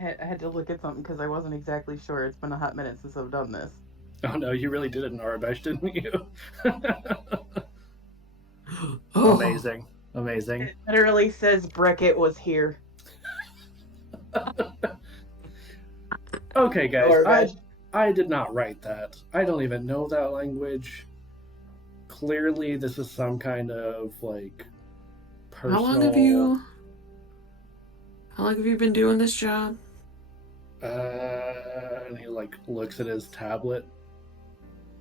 I had to look at something because I wasn't exactly sure. It's been a hot minute since I've done this. Oh no, you really did it in Arabesh, didn't you? Oh. Amazing. Amazing. It literally says Breckett was here. Okay, guys, Garbage. I did not write that. I don't even know that language. Clearly, this is some kind of like personal. How long have you been doing this job? And he like looks at his tablet.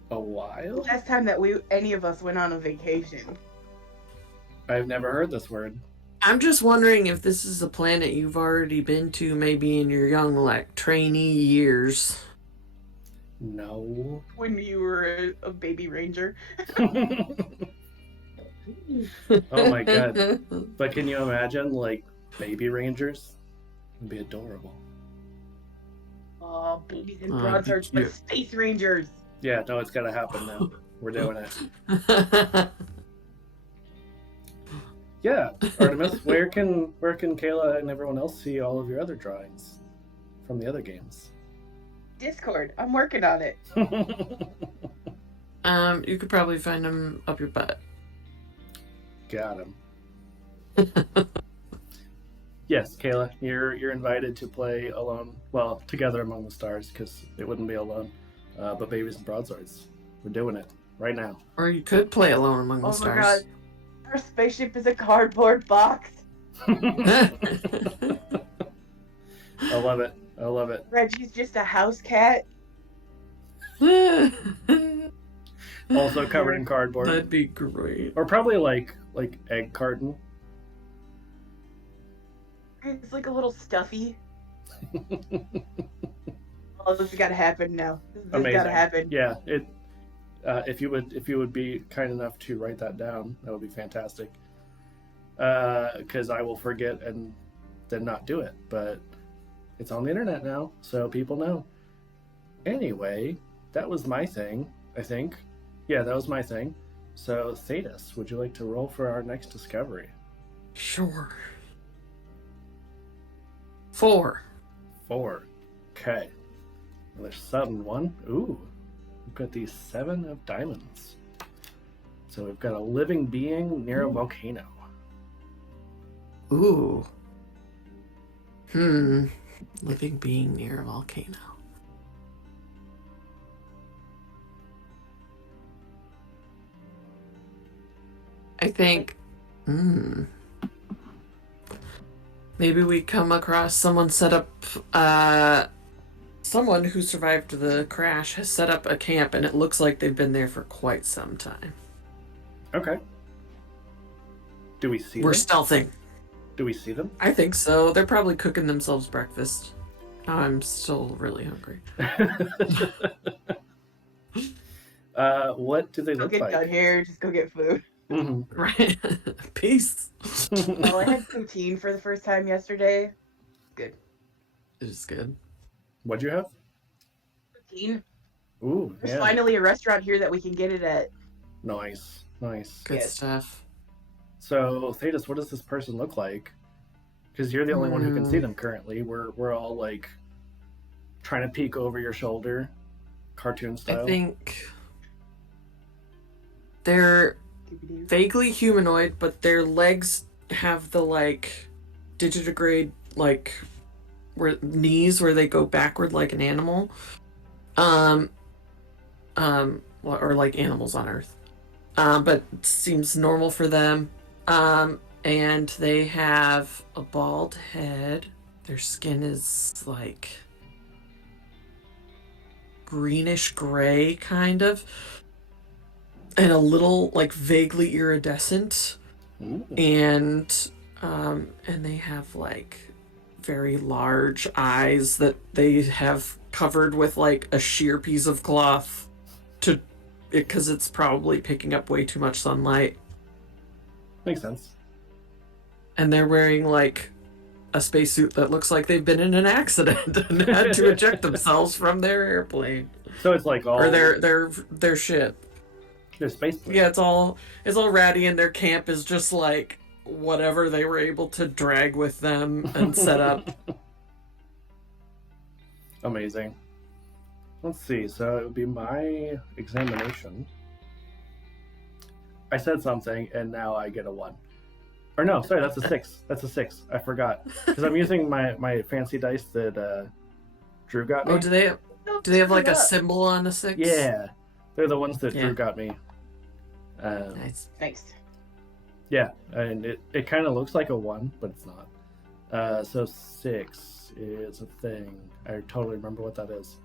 A while. Last time that any of us went on a vacation. I've never heard this word. I'm just wondering if this is a planet you've already been to, maybe in your young, like, trainee years. No. When you were a baby ranger. Oh my god. But can you imagine, like, baby rangers? It'd be adorable. Oh, babies and broadswords, but space rangers. Yeah, no, it's gotta happen now. We're doing it. Yeah, Artemis, where can Kayla and everyone else see all of your other drawings from the other games? Discord. I'm working on it. You could probably find them up your butt. Got him. Yes, Kayla, you're invited to play alone. Well, together among the stars, because it wouldn't be alone. But babies and broadswords, we're doing it right now. Or you could play alone among the stars. Oh my god, our spaceship is a cardboard box. I love it. I love it. Reggie's just a house cat. Also covered in cardboard. That'd be great. Or probably like egg carton. It's like a little stuffy. Oh, this has got to happen now. This has got to happen. Yeah, it. If you would be kind enough to write that down, that would be fantastic. Because I will forget and then not do it. But it's on the internet now, so people know. Anyway, that was my thing. I think. Yeah, that was my thing. So, Thetys, would you like to roll for our next discovery? Sure. 4. 4. Okay. Another sudden one. Ooh. We've got the 7 of diamonds. So we've got a living being near a volcano. Ooh. Living being near a volcano. I think, maybe we come across someone set up, someone who survived the crash has set up a camp, and it looks like they've been there for quite some time. Okay. Do we see We're them? stealthing. Do we see them? I think so. They're probably cooking themselves breakfast. I'm still really hungry. What do they Go look get like? done here. Just go get food. Mm-hmm. Right. Peace. Oh, I had poutine for the first time yesterday. Good. It is good. What'd you have? Poutine. Ooh, There's yeah. finally a restaurant here that we can get it at. Nice. Nice. Good Yes. stuff. So, Thetys, what does this person look like? Because you're the only one who can see them currently. We're all like trying to peek over your shoulder, cartoon style. I think they're vaguely humanoid, but their legs have the like digitigrade knees where they go backward like an animal, or like animals on Earth. But it seems normal for them. And they have a bald head. Their skin is like greenish gray, kind of, and a little like vaguely iridescent. Ooh. And they have like very large eyes that they have covered with like a sheer piece of cloth because it's probably picking up way too much sunlight. Makes sense. And they're wearing like a spacesuit that looks like they've been in an accident and had to eject themselves from their airplane So it's like all or their ship. their space plane. Yeah, it's all ratty, and their camp is just like whatever they were able to drag with them and set up. Amazing. Let's see. So it would be my examination. I said something, and now I get a 1. Or no, sorry, that's a 6. That's a 6. I forgot because I'm using my fancy dice that Drew got me. Oh, do they have like a symbol on the 6? Yeah, they're the ones that Drew got me. Nice. Yeah, and it kind of looks like a 1, but it's not. So 6 is a thing. I totally remember what that is.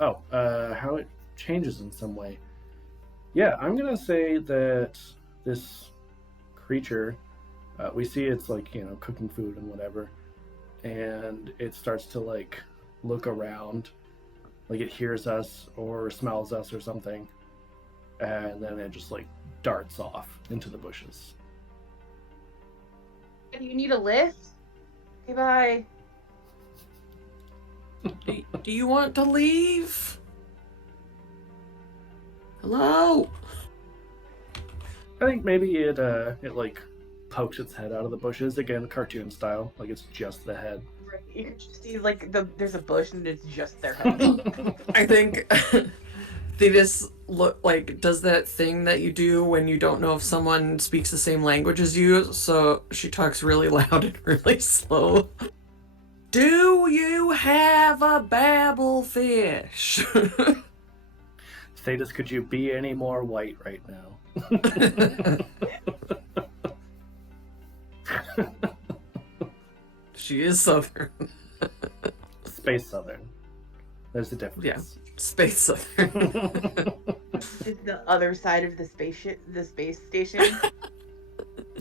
How it changes in some way. Yeah, I'm gonna say that this creature, we see it's like, cooking food and whatever, and it starts to like look around, like it hears us or smells us or something, and then it just like darts off into the bushes. Do you need a lift? Okay, bye. Do you want to leave? Hello? I think maybe it like pokes its head out of the bushes again, cartoon style, like it's just the head. Right. You can just see like there's a bush and it's just their head. I think Thetys does that thing that you do when you don't know if someone speaks the same language as you, so she talks really loud and really slow. Do you have a babble fish? Thetys, could you be any more white right now? She is southern. Space southern. There's a difference. Yeah, space southern. Is the other side of the space station?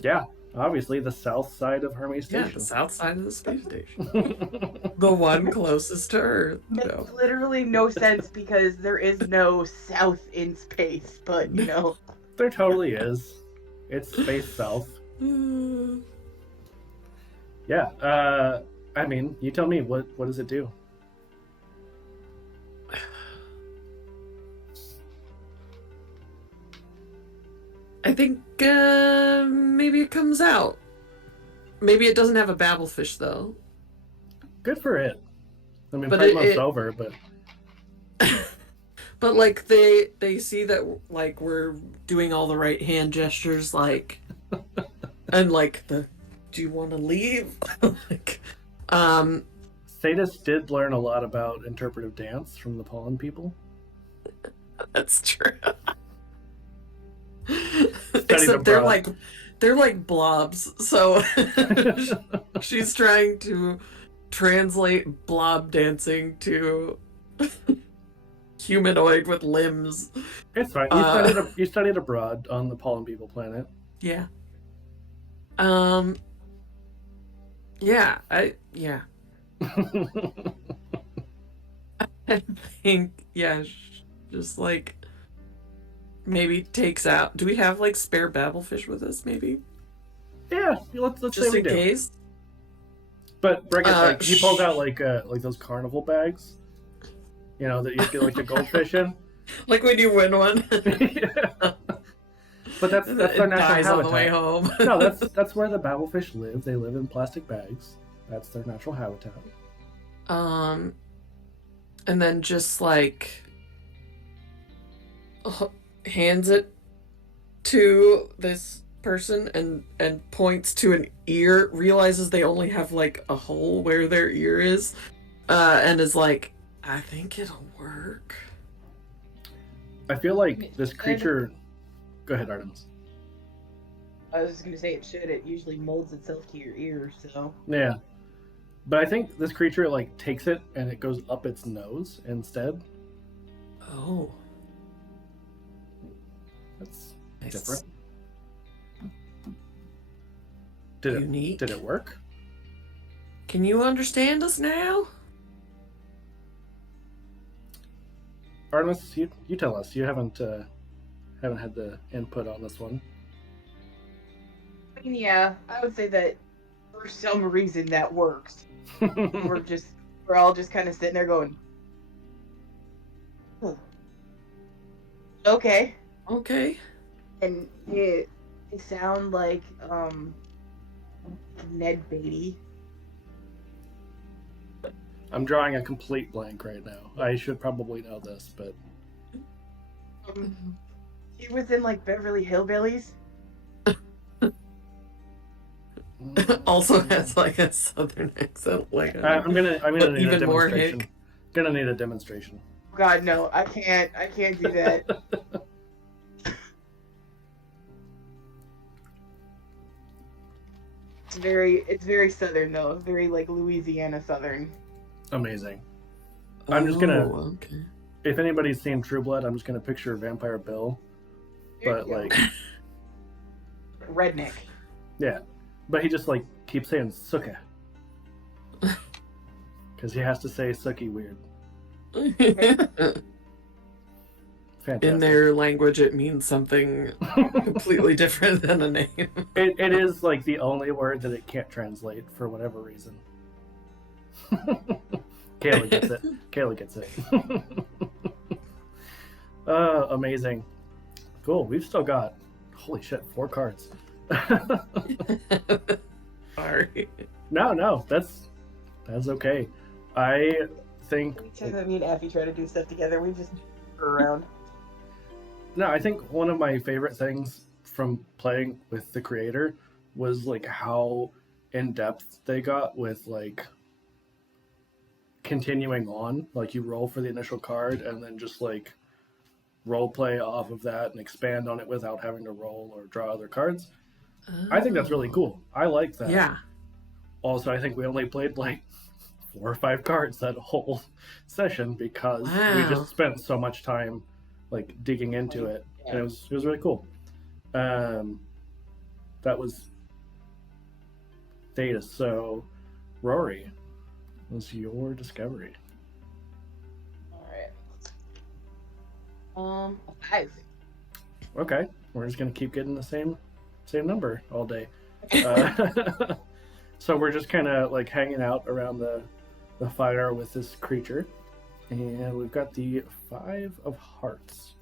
Yeah, obviously the south side of Hermes Yeah, Station. the south side of the space station. The one closest to Earth. Makes No. literally no sense because there is no south in space, but There totally is. It's space south. Yeah, I mean, you tell me, what does it do? I think maybe it comes out. Maybe it doesn't have a babblefish though. Good for it. I mean, But fight months over, but but like they see that like we're doing all the right hand gestures, like and like the do you want to leave? Like Thetys did learn a lot about interpretive dance from the pollen people. that's true. Studied Except they're abroad. like blobs, so she's trying to translate blob dancing to humanoid with limbs. It's fine. You studied abroad on the pollen people planet. Yeah. Yeah. I think just like maybe takes out. Do we have like spare babblefish with us? Maybe. Yeah, let's say Just we in do. case. But Breckett, he pulls out like those carnival bags, that you get like the goldfish in. Like when you win one. Yeah. But that's It their natural dies habitat. on the way home. No, that's where the babblefish live. They live in plastic bags. That's their natural habitat. And then just like hands it to this person and points to an ear, realizes they only have like a hole where their ear is, and is like, I think it'll work. I feel like this creature. Go ahead, Artemis. I was just gonna say it should. It usually molds itself to your ear, so. Yeah, but I think this creature like takes it and it goes up its nose instead. Oh, That's nice. different. Unique. Did it work? Can you understand us now? Artemis, you tell us. You haven't had the input on this one. mean, yeah, I would say that for some reason that works. We're all just kind of sitting there going, "Huh, okay," Okay. and they sound like Ned Beatty. I'm drawing a complete blank right now. I should probably know this, but He was in like Beverly Hillbillies. Also has like a southern accent, like I'm gonna need a even more demonstration. hick. Gonna need a demonstration. God, no, I can't do that. It's very southern though, very like Louisiana southern. Amazing. I'm just gonna. Okay. If anybody's seen True Blood, I'm just gonna picture Vampire Bill, There but you go. like, Redneck. yeah, but he just like keeps saying "suka" because he has to say "sucky" weird. Fantastic. In their language, it means something completely different than a name. It is like the only word that it can't translate for whatever reason. Kayla gets it. Kayla gets it. Amazing. Cool. We've still got, holy shit, 4 cards. Sorry. No, that's okay. I think. Anytime that me and Effie try to do stuff together, we just go around. No, I think one of my favorite things from playing with the creator was like how in depth they got with like continuing on. Like you roll for the initial card and then just like role play off of that and expand on it without having to roll or draw other cards. I think that's really cool. I like that. Yeah. Also, I think we only played like 4 or 5 cards that whole session because we just spent so much time like digging into it, and it was really cool. That was Thetys. So, Rory, was your discovery? All right. 5. Okay, we're just gonna keep getting the same number all day. So we're just kind of like hanging out around the fire with this creature, and we've got the 5 of Hearts.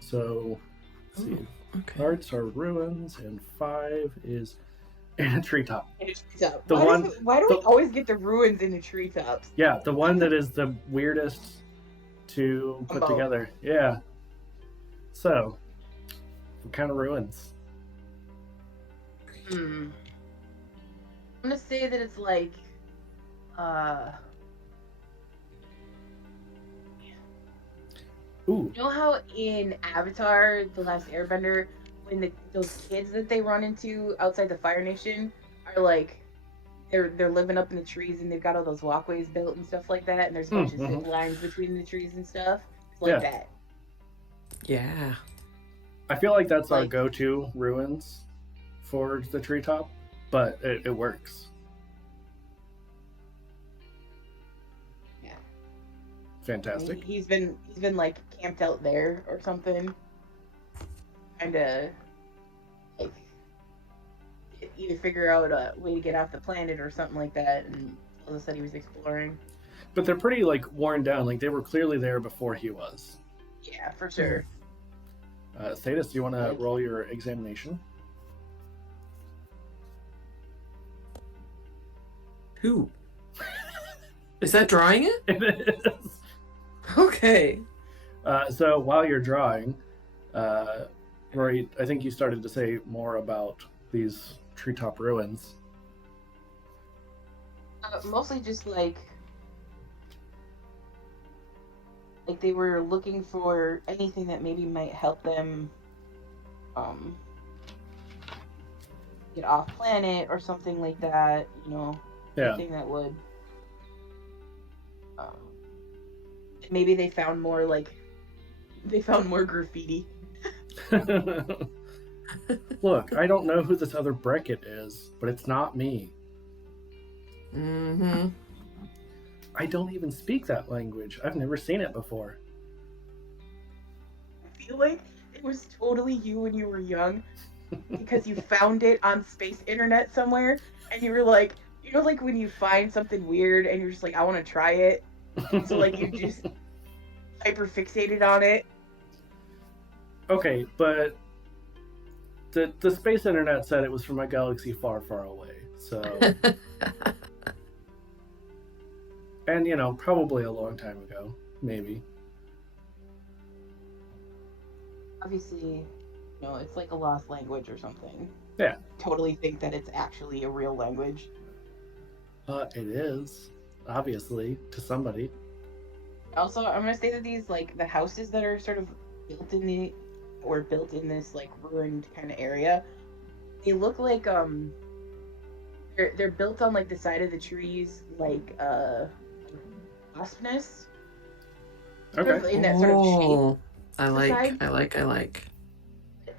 So let's see. Okay. Hearts are ruins, and 5 is in a treetop. The why do we always get the ruins in the treetops? Yeah, the one that is the weirdest to put together. Yeah. So, what kind of ruins? I'm gonna say that it's like, Ooh. You know how in Avatar, The Last Airbender, when those kids that they run into outside the Fire Nation are like, they're living up in the trees and they've got all those walkways built and stuff like that, and there's a bunch of zip lines between the trees and stuff. It's like that. Yeah. I feel like that's our go-to ruins for the treetop, but it works. Yeah. Fantastic. He's been like camped out there or something, kind of like either figure out a way to get off the planet or something like that, and all of a sudden he was exploring. But they're pretty like worn down. Like they were clearly there before he was. Yeah, for sure. Thetys, do you want to roll your examination? Who? Is that drawing it? It is. Okay. So while you're drawing, Rory, I think you started to say more about these treetop ruins. Mostly just like they were looking for anything that maybe might help them get off planet or something like that, you know. Yeah. Anything that would maybe they found more graffiti. Look, I don't know who this other Breckett is, but it's not me. Mm-hmm. I don't even speak that language. I've never seen it before. I feel like it was totally you when you were young, because you found it on space internet somewhere, and you were like, like when you find something weird and you're just like, I want to try it, and so like you just hyper fixated on it. Okay, but the space internet said it was from a galaxy far, far away. So, and probably a long time ago, maybe. Obviously, it's like a lost language or something. Yeah. Totally think that it's actually a real language. It is, obviously, to somebody. Also, I'm gonna say that these the houses that are sort of built in this like ruined kind of area, they look like they're built on like the side of the trees, like wasp nests. Okay. Sort of in that sort of shape. I like.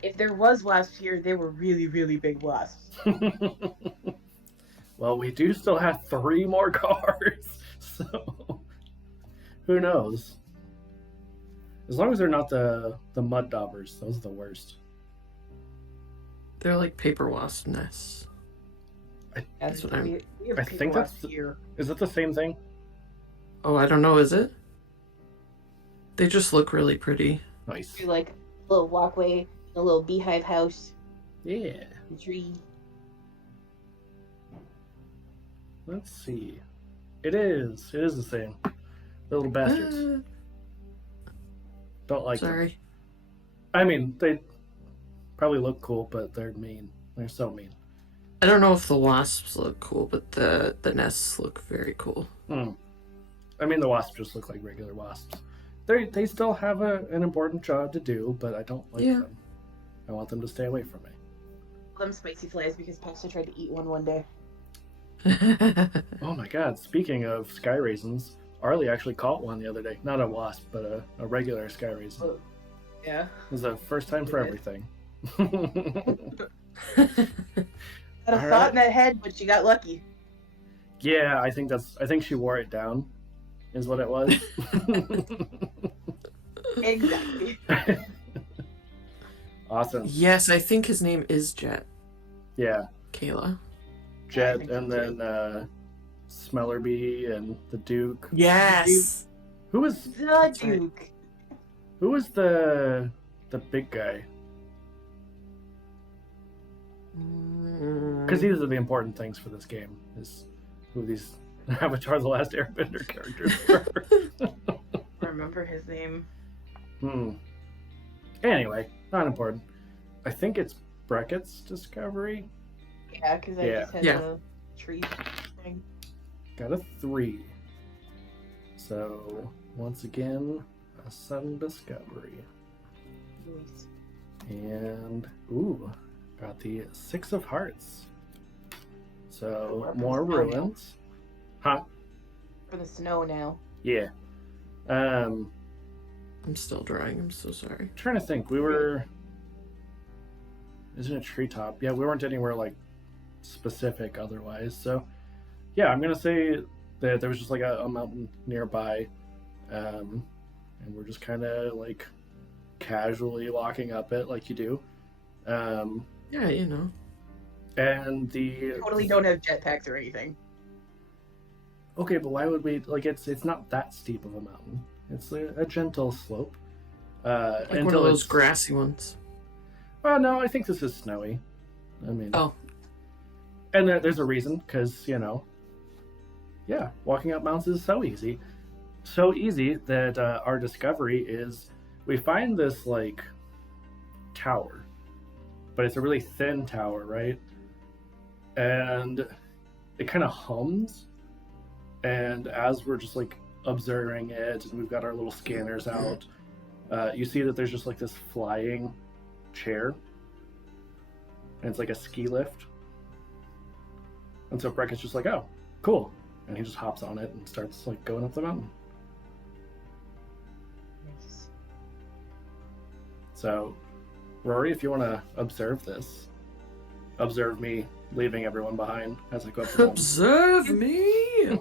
If there was wasps here, they were really, really big wasps. Well, we do still have 3 more cars, so who knows? As long as they're not the mud daubers, those are the worst. They're like paper wasp nests. That's what I think that's here. Is it the same thing? Oh, I don't know. Is it? They just look really pretty. Nice. Do like a little walkway, a little beehive house. Yeah. A tree. Let's see. It is the same. The little bastards. Don't like them. Sorry. I mean, they probably look cool, but they're mean. They're so mean. I don't know if the wasps look cool, but the nests look very cool. I mean, the wasps just look like regular wasps. They still have an important job to do, but I don't like them. I want them to stay away from me. Them spicy flies because Pasta tried to eat one day. Oh my god, speaking of sky raisins, Arlie actually caught one the other day. Not a wasp, but a regular sky raisin. Oh, yeah. It was the first time for everything. Had a thought in that head, but she got lucky. Yeah, I think she wore it down, is what it was. Exactly. Awesome. Yes, I think his name is Jet. Yeah. Kayla. Jet, and then Smellerbee and the Duke. Yes. Who was The Duke? Who was the big guy? Because these are the important things for this game. Is who these Avatar: The Last Airbender characters were. I remember his name. Anyway, not important. I think it's Breckett's discovery. Yeah, because I just had the tree thing. Got a 3. So, once again, a sudden discovery. Nice. And, got the 6 of Hearts. So, more ruins. Huh? For the snow now. Yeah. I'm still drawing. I'm so sorry. Trying to think. We were... Isn't it treetop? Yeah, we weren't anywhere, like, specific otherwise. So, yeah, I'm going to say that there was just, like, a mountain nearby. And we're just kind of, like, casually walking up it like you do. Yeah, you know. And the... Totally don't have jetpacks or anything. Okay, but why would we... Like, it's not that steep of a mountain. It's a gentle slope. Like one of those grassy ones. Well, no, I think this is snowy. I mean... Oh. And there's a reason, because, yeah, walking up mountains is so easy. So easy that our discovery is we find this, like, tower. But it's a really thin tower, right? And it kind of hums. And as we're just, like, observing it, and we've got our little scanners out, you see that there's just, like, this flying chair. And it's like a ski lift. And so Breckett's just like, oh, cool. And he just hops on it and starts, like, going up the mountain. Nice. So, Rory, if you want to observe this, observe me leaving everyone behind as I go up the mountain. Observe me!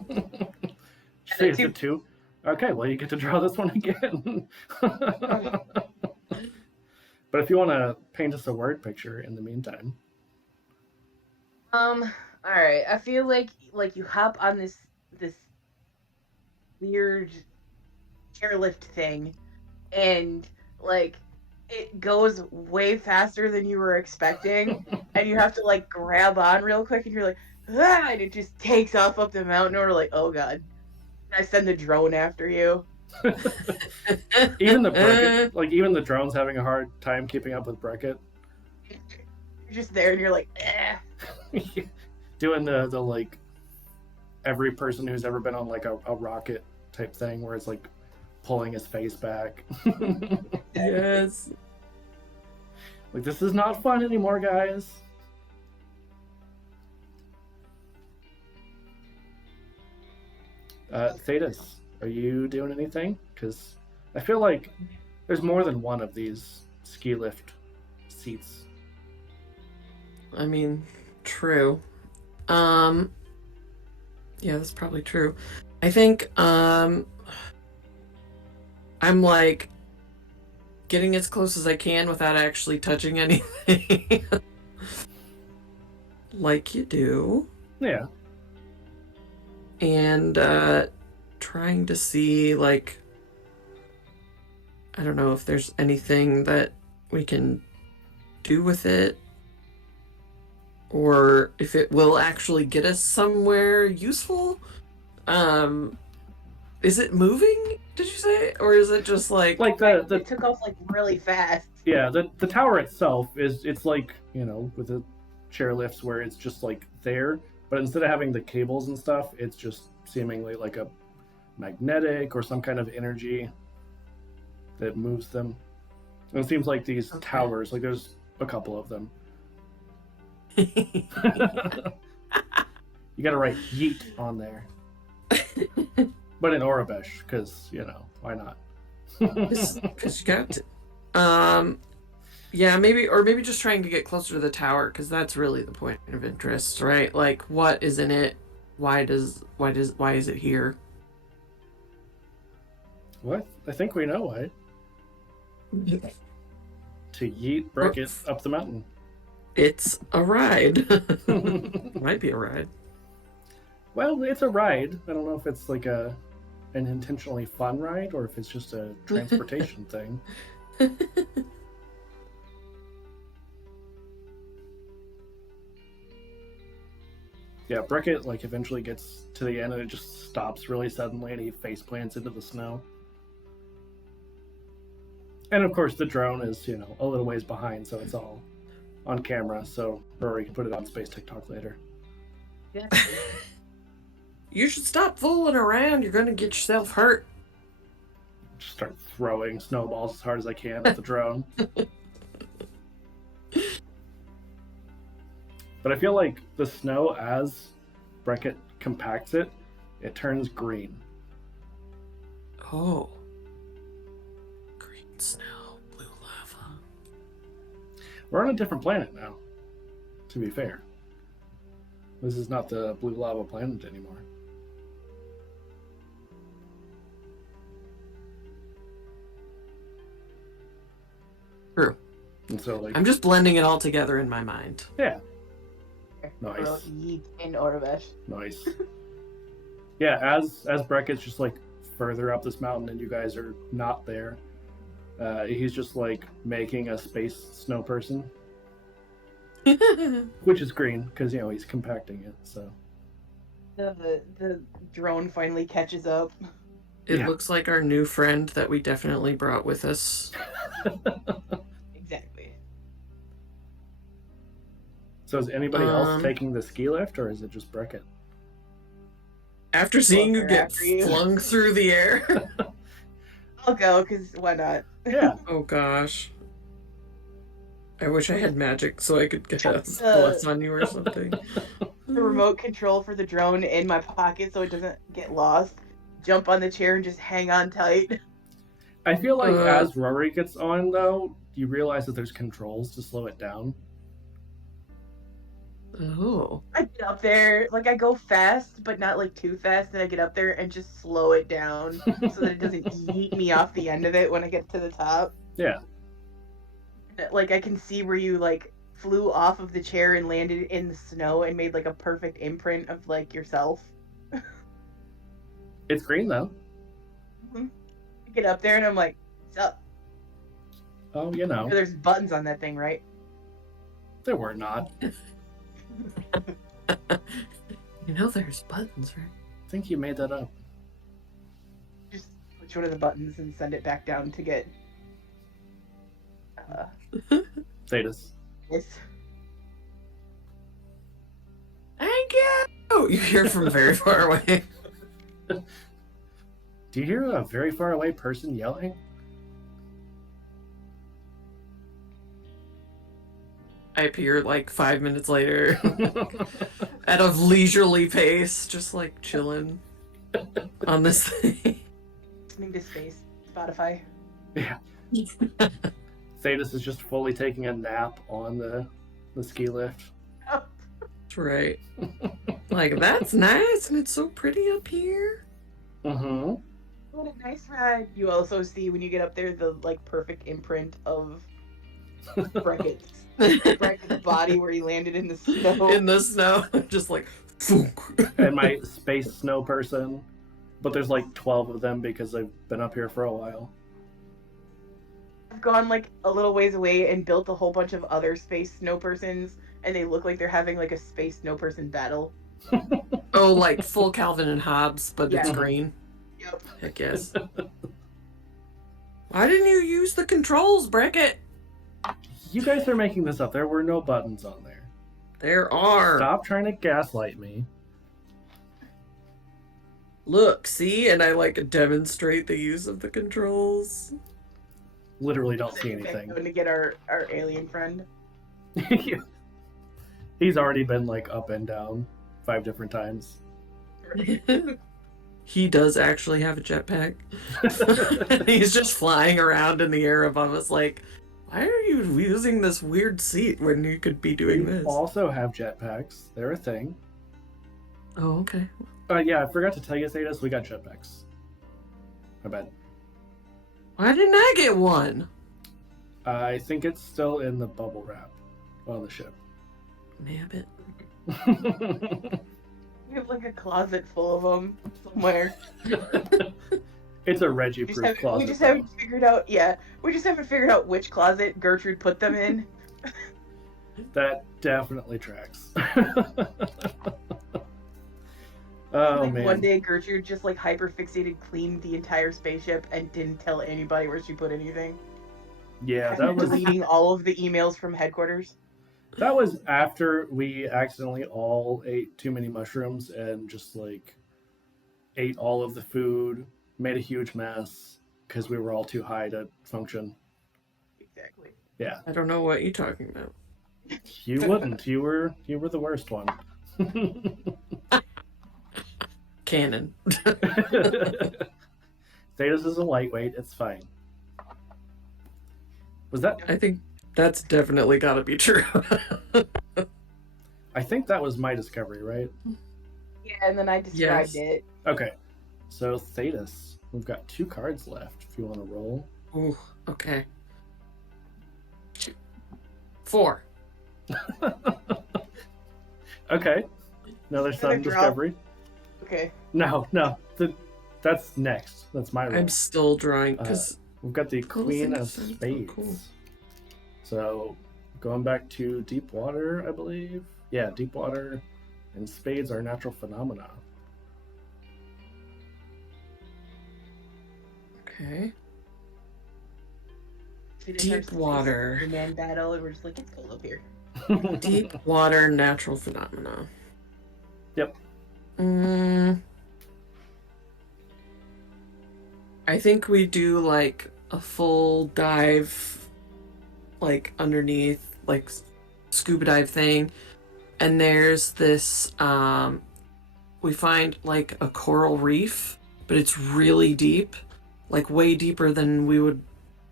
Say it's a 2. Okay, well, you get to draw this one again. But if you want to paint us a word picture in the meantime. All right. I feel like you hop on this weird chairlift thing, and like it goes way faster than you were expecting, and you have to like grab on real quick, and you're like, ah, and it just takes off up the mountain, and we're like, oh god. And I send the drone after you. Even the Breckett, like even the drone's having a hard time keeping up with Breckett. You're just there, and you're like, eh. Doing the like every person who's ever been on like a rocket type thing where it's like pulling his face back. Yes. Like, this is not fun anymore, guys. Thetys, are you doing anything? Because I feel like there's more than one of these ski lift seats. I mean, true. Yeah, that's probably true. I think, I'm like getting as close as I can without actually touching anything. Like you do. Yeah. And, trying to see, like, I don't know if there's anything that we can do with it, or if it will actually get us somewhere useful. Is it moving, did you say? Or is it just like the It took off like really fast. yeah, the tower itself it's like, you know, with the chairlifts where it's just like there, but instead of having the cables and stuff, it's just seemingly like a magnetic or some kind of energy that moves them. And it seems like these towers, like there's a couple of them. You gotta write yeet on there. But in Orabesh, because, you know, why not? Because you got to. Yeah, maybe just trying to get closer to the tower, because that's really the point of interest, right? Like, what is in it? Why is it here? What? I think we know why. To yeet Breckett up the mountain. It's a ride. Might be a ride. Well, it's a ride. I don't know if it's like an intentionally fun ride or if it's just a transportation thing. Yeah, Breckett like eventually gets to the end and it just stops really suddenly and he face plants into the snow. And of course the drone is, you know, a little ways behind, so it's all on camera, so Rory can put it on Space TikTok later. Yeah. You should stop fooling around. You're going to get yourself hurt. Just start throwing snowballs as hard as I can at the drone. But I feel like the snow, as Breckett compacts it, it turns green. Oh. Green snow, blue lava. We're on a different planet now, to be fair. This is not the blue lava planet anymore. True. And so, like, I'm just blending it all together in my mind. yeah, Nice. Nice. Yeet in Orabesh. nice. Yeah, as Breckett's just like further up this mountain and you guys are not there, he's just like making a space snow person, which is green because, you know, he's compacting it. So The drone finally catches up. It Yeah. looks like our new friend that we definitely brought with us. Exactly. So is anybody else taking the ski lift, or is it just Breckett? After seeing you After get you. flung through the air. I'll go, because why not? Yeah. Oh gosh. I wish I had magic so I could get a Uh, bless on you or something. The remote control for the drone in my pocket so it doesn't get lost. Jump on the chair and just hang on tight. I feel like as Rory gets on, though, you realize that there's controls to slow it down. Oh. I get up there, like I go fast, but not like too fast, and I get up there and just slow it down so that it doesn't yeet me off the end of it when I get to the top. Yeah. Like I can see where you like flew off of the chair and landed in the snow and made like a perfect imprint of like yourself. It's green though. I get up there and I'm like, "What's up?" Oh, you know. There's buttons on that thing, right? There were not. You know there's buttons, right? I think you made that up. Just push one of the buttons and send it back down to get Thetys. this. Thank you! You hear from very far away. Do you hear a very far away person yelling? I appear like 5 minutes later at a leisurely pace, just like chilling on this thing. Listening to space. Spotify. Yeah. Thetys is just fully taking a nap on the ski lift. Oh, That's right. Like, that's nice, and it's so pretty up here. Mm-hmm. what a nice ride. You also see when you get up there the like perfect imprint of Breckett's body where he landed in the snow. In the snow. Just like, foonk. And my space snow person. But there's like 12 of them because I've been up here for a while. I've gone like a little ways away and built a whole bunch of other space snow persons, and they look like they're having like a space snow person battle. Oh, like full Calvin and Hobbes, but it's Yeah. green. Yep. Heck yes. Why didn't you use the controls, Breckett? You guys are making this up. There were no buttons on there. There are. Stop trying to gaslight me. Look, see? And I like demonstrate the use of the controls. Literally don't see anything. Going to get our alien friend. He's already been like up and down 5 different times. He does actually have a jetpack. He's just flying around in the air above us like, why are you using this weird seat when you could be doing We this? also have jetpacks. They're a thing. Oh, okay. Yeah, I forgot to tell you, Thetys, we got jetpacks. I bet. Why didn't I get one? I think it's still in the bubble wrap on the ship. Damn it. We have like a closet full of them somewhere. It's a Reggie-proof closet. We just haven't figured out. Yeah, we just haven't figured out which closet Gertrude put them in. That definitely tracks. Oh, like man. one day Gertrude just like hyperfixated, cleaned the entire spaceship, and didn't tell anybody where she put anything. Yeah, that was deleting all of the emails from headquarters. that was after we accidentally all ate too many mushrooms and just like ate all of the food, made a huge mess because we were all too high to function. Exactly. Yeah, I don't know what you're talking about. you wouldn't. You were the worst one. Canon. Thetys is a lightweight. It's fine. Was that? I think that's definitely gotta be true. I think that was my discovery, right? Yeah, and then I described Yes. it. Okay. So Thetys, we've got 2 cards left. If you want to roll. Ooh, okay. 4. Okay. Another sudden drop. discovery. Okay. No. That's next. That's my roll. I'm still drawing because We've got the Queen of sounds so Spades. cool. So going back to deep water, I believe. Yeah, deep water and spades are natural phenomena. Okay. We just Deep started water. the man battle, and we're just like, it's cold up here. Deep water natural phenomena. Yep. I think we do like a full dive, like underneath, like scuba dive thing. And there's this, we find like a coral reef, but it's really deep, like way deeper than we would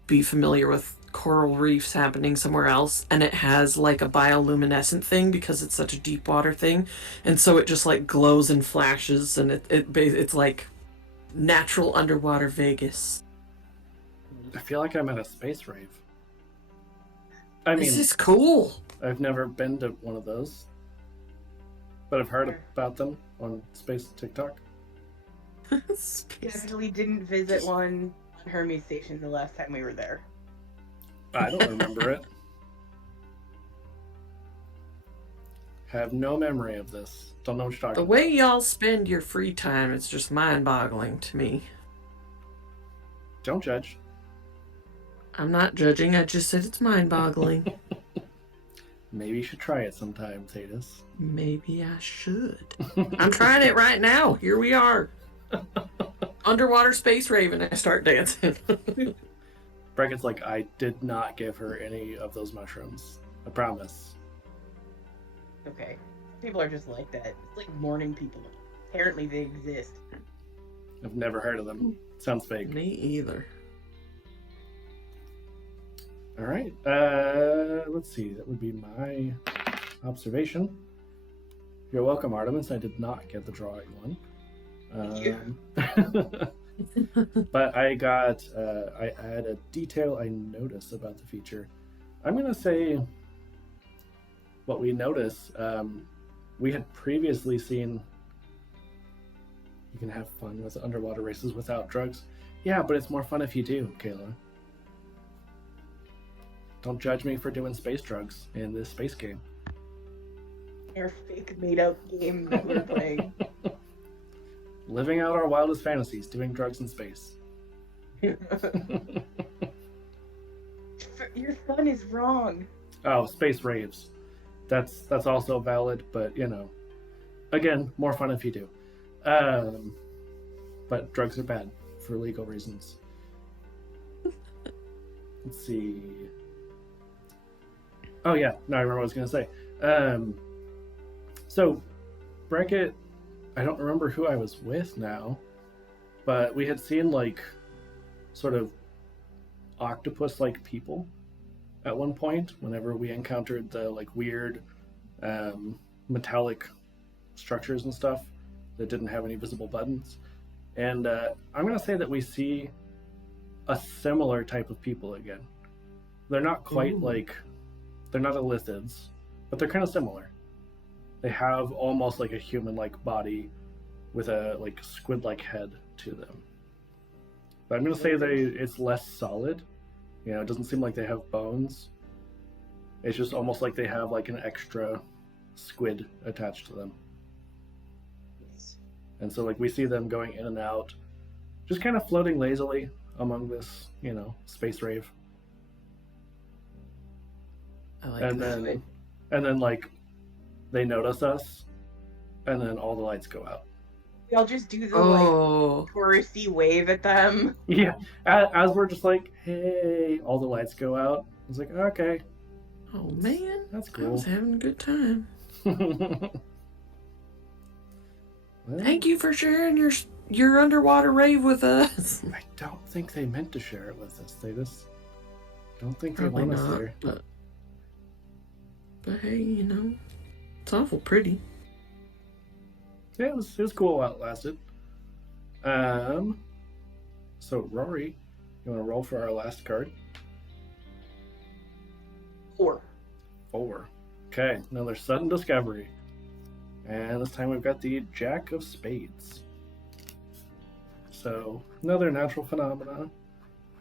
be familiar with coral reefs happening somewhere else. And it has like a bioluminescent thing because it's such a deep water thing. And so it just like glows and flashes, and it's like natural underwater Vegas. I feel like I'm at a space rave. I mean, This is cool. I've never been to one of those, but I've heard Sure. about them on Space TikTok. Space. Definitely didn't visit one on Hermes Station the last time we were there. I don't remember it. Have no memory of this. Don't know what you're talking The about. way y'all spend your free time, it's just mind-boggling to me. Don't judge. I'm not judging, I just said it's mind-boggling. Maybe you should try it sometime, Thetys. Maybe I should. I'm trying it right now. Here we are. Underwater space rave, and I start dancing. Breckett's like, I did not give her any of those mushrooms. I promise. Okay. People are just like that. It's like morning people. Apparently they exist. I've never heard of them. Sounds fake. Me either. All right. Let's see. That would be my observation. You're welcome, Artemis. I did not get the drawing one. But I got, I add a detail I noticed about the feature. I'm going to say what we notice. We had previously seen you can have fun with underwater races without drugs. Yeah, but it's more fun if you do, Kayla. Don't judge me for doing space drugs in this space game. Our fake made-up game that we're playing. Living out our wildest fantasies, doing drugs in space. Your fun is wrong. Oh, space raves. That's also valid, but you know, again, more fun if you do. But drugs are bad for legal reasons. Let's see. Oh yeah, no, I remember what I was gonna say. So Breckett, I don't remember who I was with now, but we had seen like sort of octopus-like people at one point whenever we encountered the like weird metallic structures and stuff that didn't have any visible buttons. And I'm going to say that we see a similar type of people again. They're not quite like, they're not elithids, but they're kind of similar. They have almost like a human-like body with a like squid-like head to them. But I'm going to say it's less solid. You know, it doesn't seem like they have bones. It's just almost like they have like an extra squid attached to them. And so like we see them going in and out, just kind of floating lazily among this, you know, space rave. I like And that. then like they notice us, and then all the lights go out. We all just do the like Oh, touristy wave at them. Yeah, as we're just like, hey, all the lights go out. It's like, okay, oh man, that's I was cool. having a good time. Well, Thank you for sharing your underwater rave with us. I don't think they meant to share it with us. They just don't think they Probably want us not, there. but hey, you know, it's awful pretty. Yeah, it was cool while it lasted. So Rory, you want to roll for our last card? 4. 4. Okay, another sudden discovery. And this time we've got the Jack of Spades. So, another natural phenomena.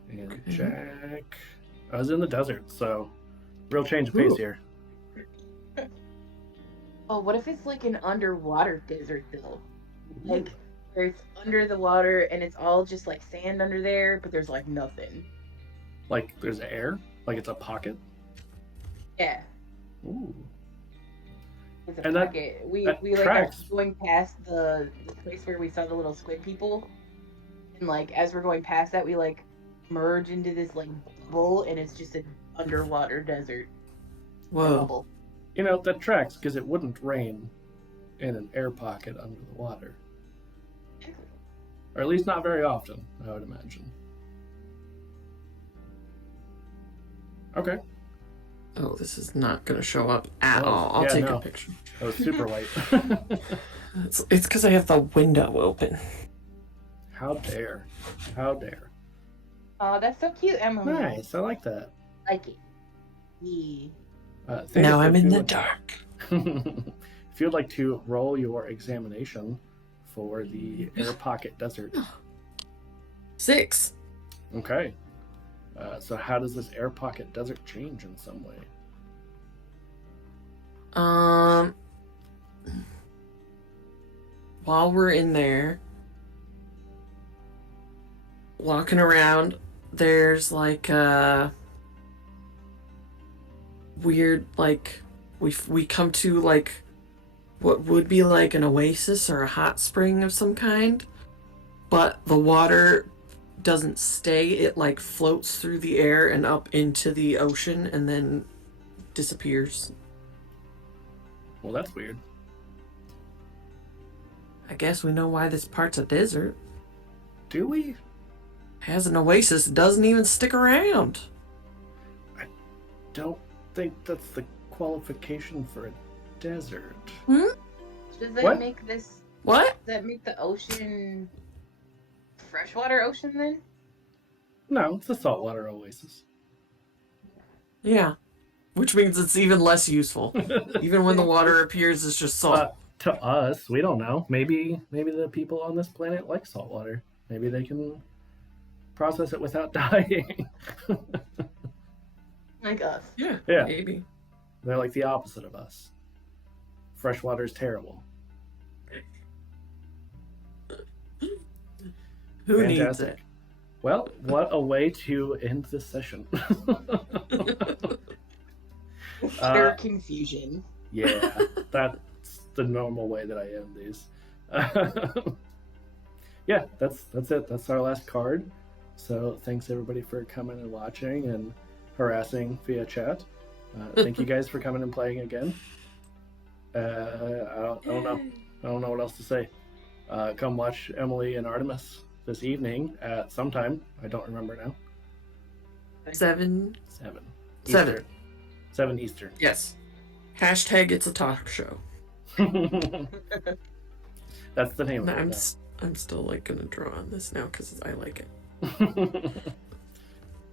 And Okay. Jack... I was in the desert, so real change of pace Ooh. here. Oh, what if it's like an underwater desert though? Like where it's under the water and it's all just like sand under there, but there's like nothing. Like, there's air? Like it's a pocket? Yeah. Ooh. It's a And that- pocket. We that like tracks. are going past the place where we saw the little squid people. And like as we're going past that we like merge into this like bubble and it's just an underwater desert Whoa. bubble. You know, that tracks, because it wouldn't rain in an air pocket under the water. Or at least not very often, I would imagine. Okay. Oh, this is not going to show up at Oh, all. I'll yeah, take no. a picture. That was super white. It's because I have the window open. How dare. How dare. Oh, that's so cute, Emily. Nice, I like that. Like it. E. Thetys, Now I'm if in you the would- dark. If you'd like to roll your examination for the air pocket desert. 6. Okay. So how does this air pocket desert change in some way? While we're in there, walking around, there's like a weird, like, we come to like what would be like an oasis or a hot spring of some kind, but the water doesn't stay. It like floats through the air and up into the ocean and then disappears. Well, that's weird. I guess we know why this part's a desert. Do we? Has an oasis, doesn't even stick around. Don't think that's the qualification for a desert. Does that What? make this? What? Does that make the ocean freshwater ocean then? No, it's a saltwater oasis. Yeah. Which means it's even less useful. Even when the water appears, it's just salt. To us, we don't know. Maybe the people on this planet like saltwater. Maybe they can process it without dying. Like us. Yeah, Yeah. maybe. They're like the opposite of us. Freshwater is terrible. Who needs Fantastic. it? Well, what a way to end this session. Utter confusion. Yeah, that's the normal way that I end these. Yeah, that's it. That's our last card. So thanks everybody for coming and watching and harassing via chat. Thank you guys for coming and playing again. I don't know. I don't know what else to say. Come watch Emily and Artemis this evening at sometime. I don't remember now. 7. 7. 7. Eastern. 7 Eastern. Yes. Hashtag it's a talk show. That's the name No, of I'm, it. I'm still like gonna draw on this now because I like it.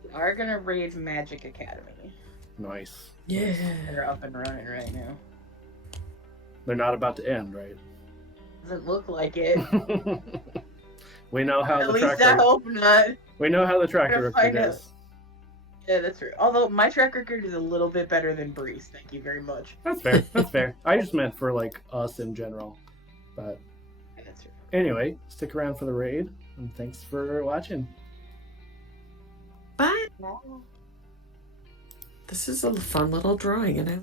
We are gonna raid Magic Academy. Nice. Yeah. They're up and running right now. They're not about to end, right? Doesn't look like it. We know how At the least I tracker. hope not. We know how the tracker We're gonna record find out. is. Yeah, that's true. Although my track record is a little bit better than Bree's. Thank you very much. That's fair. That's fair. I just meant for like us in general. But Yeah, that's true. anyway, stick around for the raid, and thanks for watching. Bye. This is a fun little drawing, you know.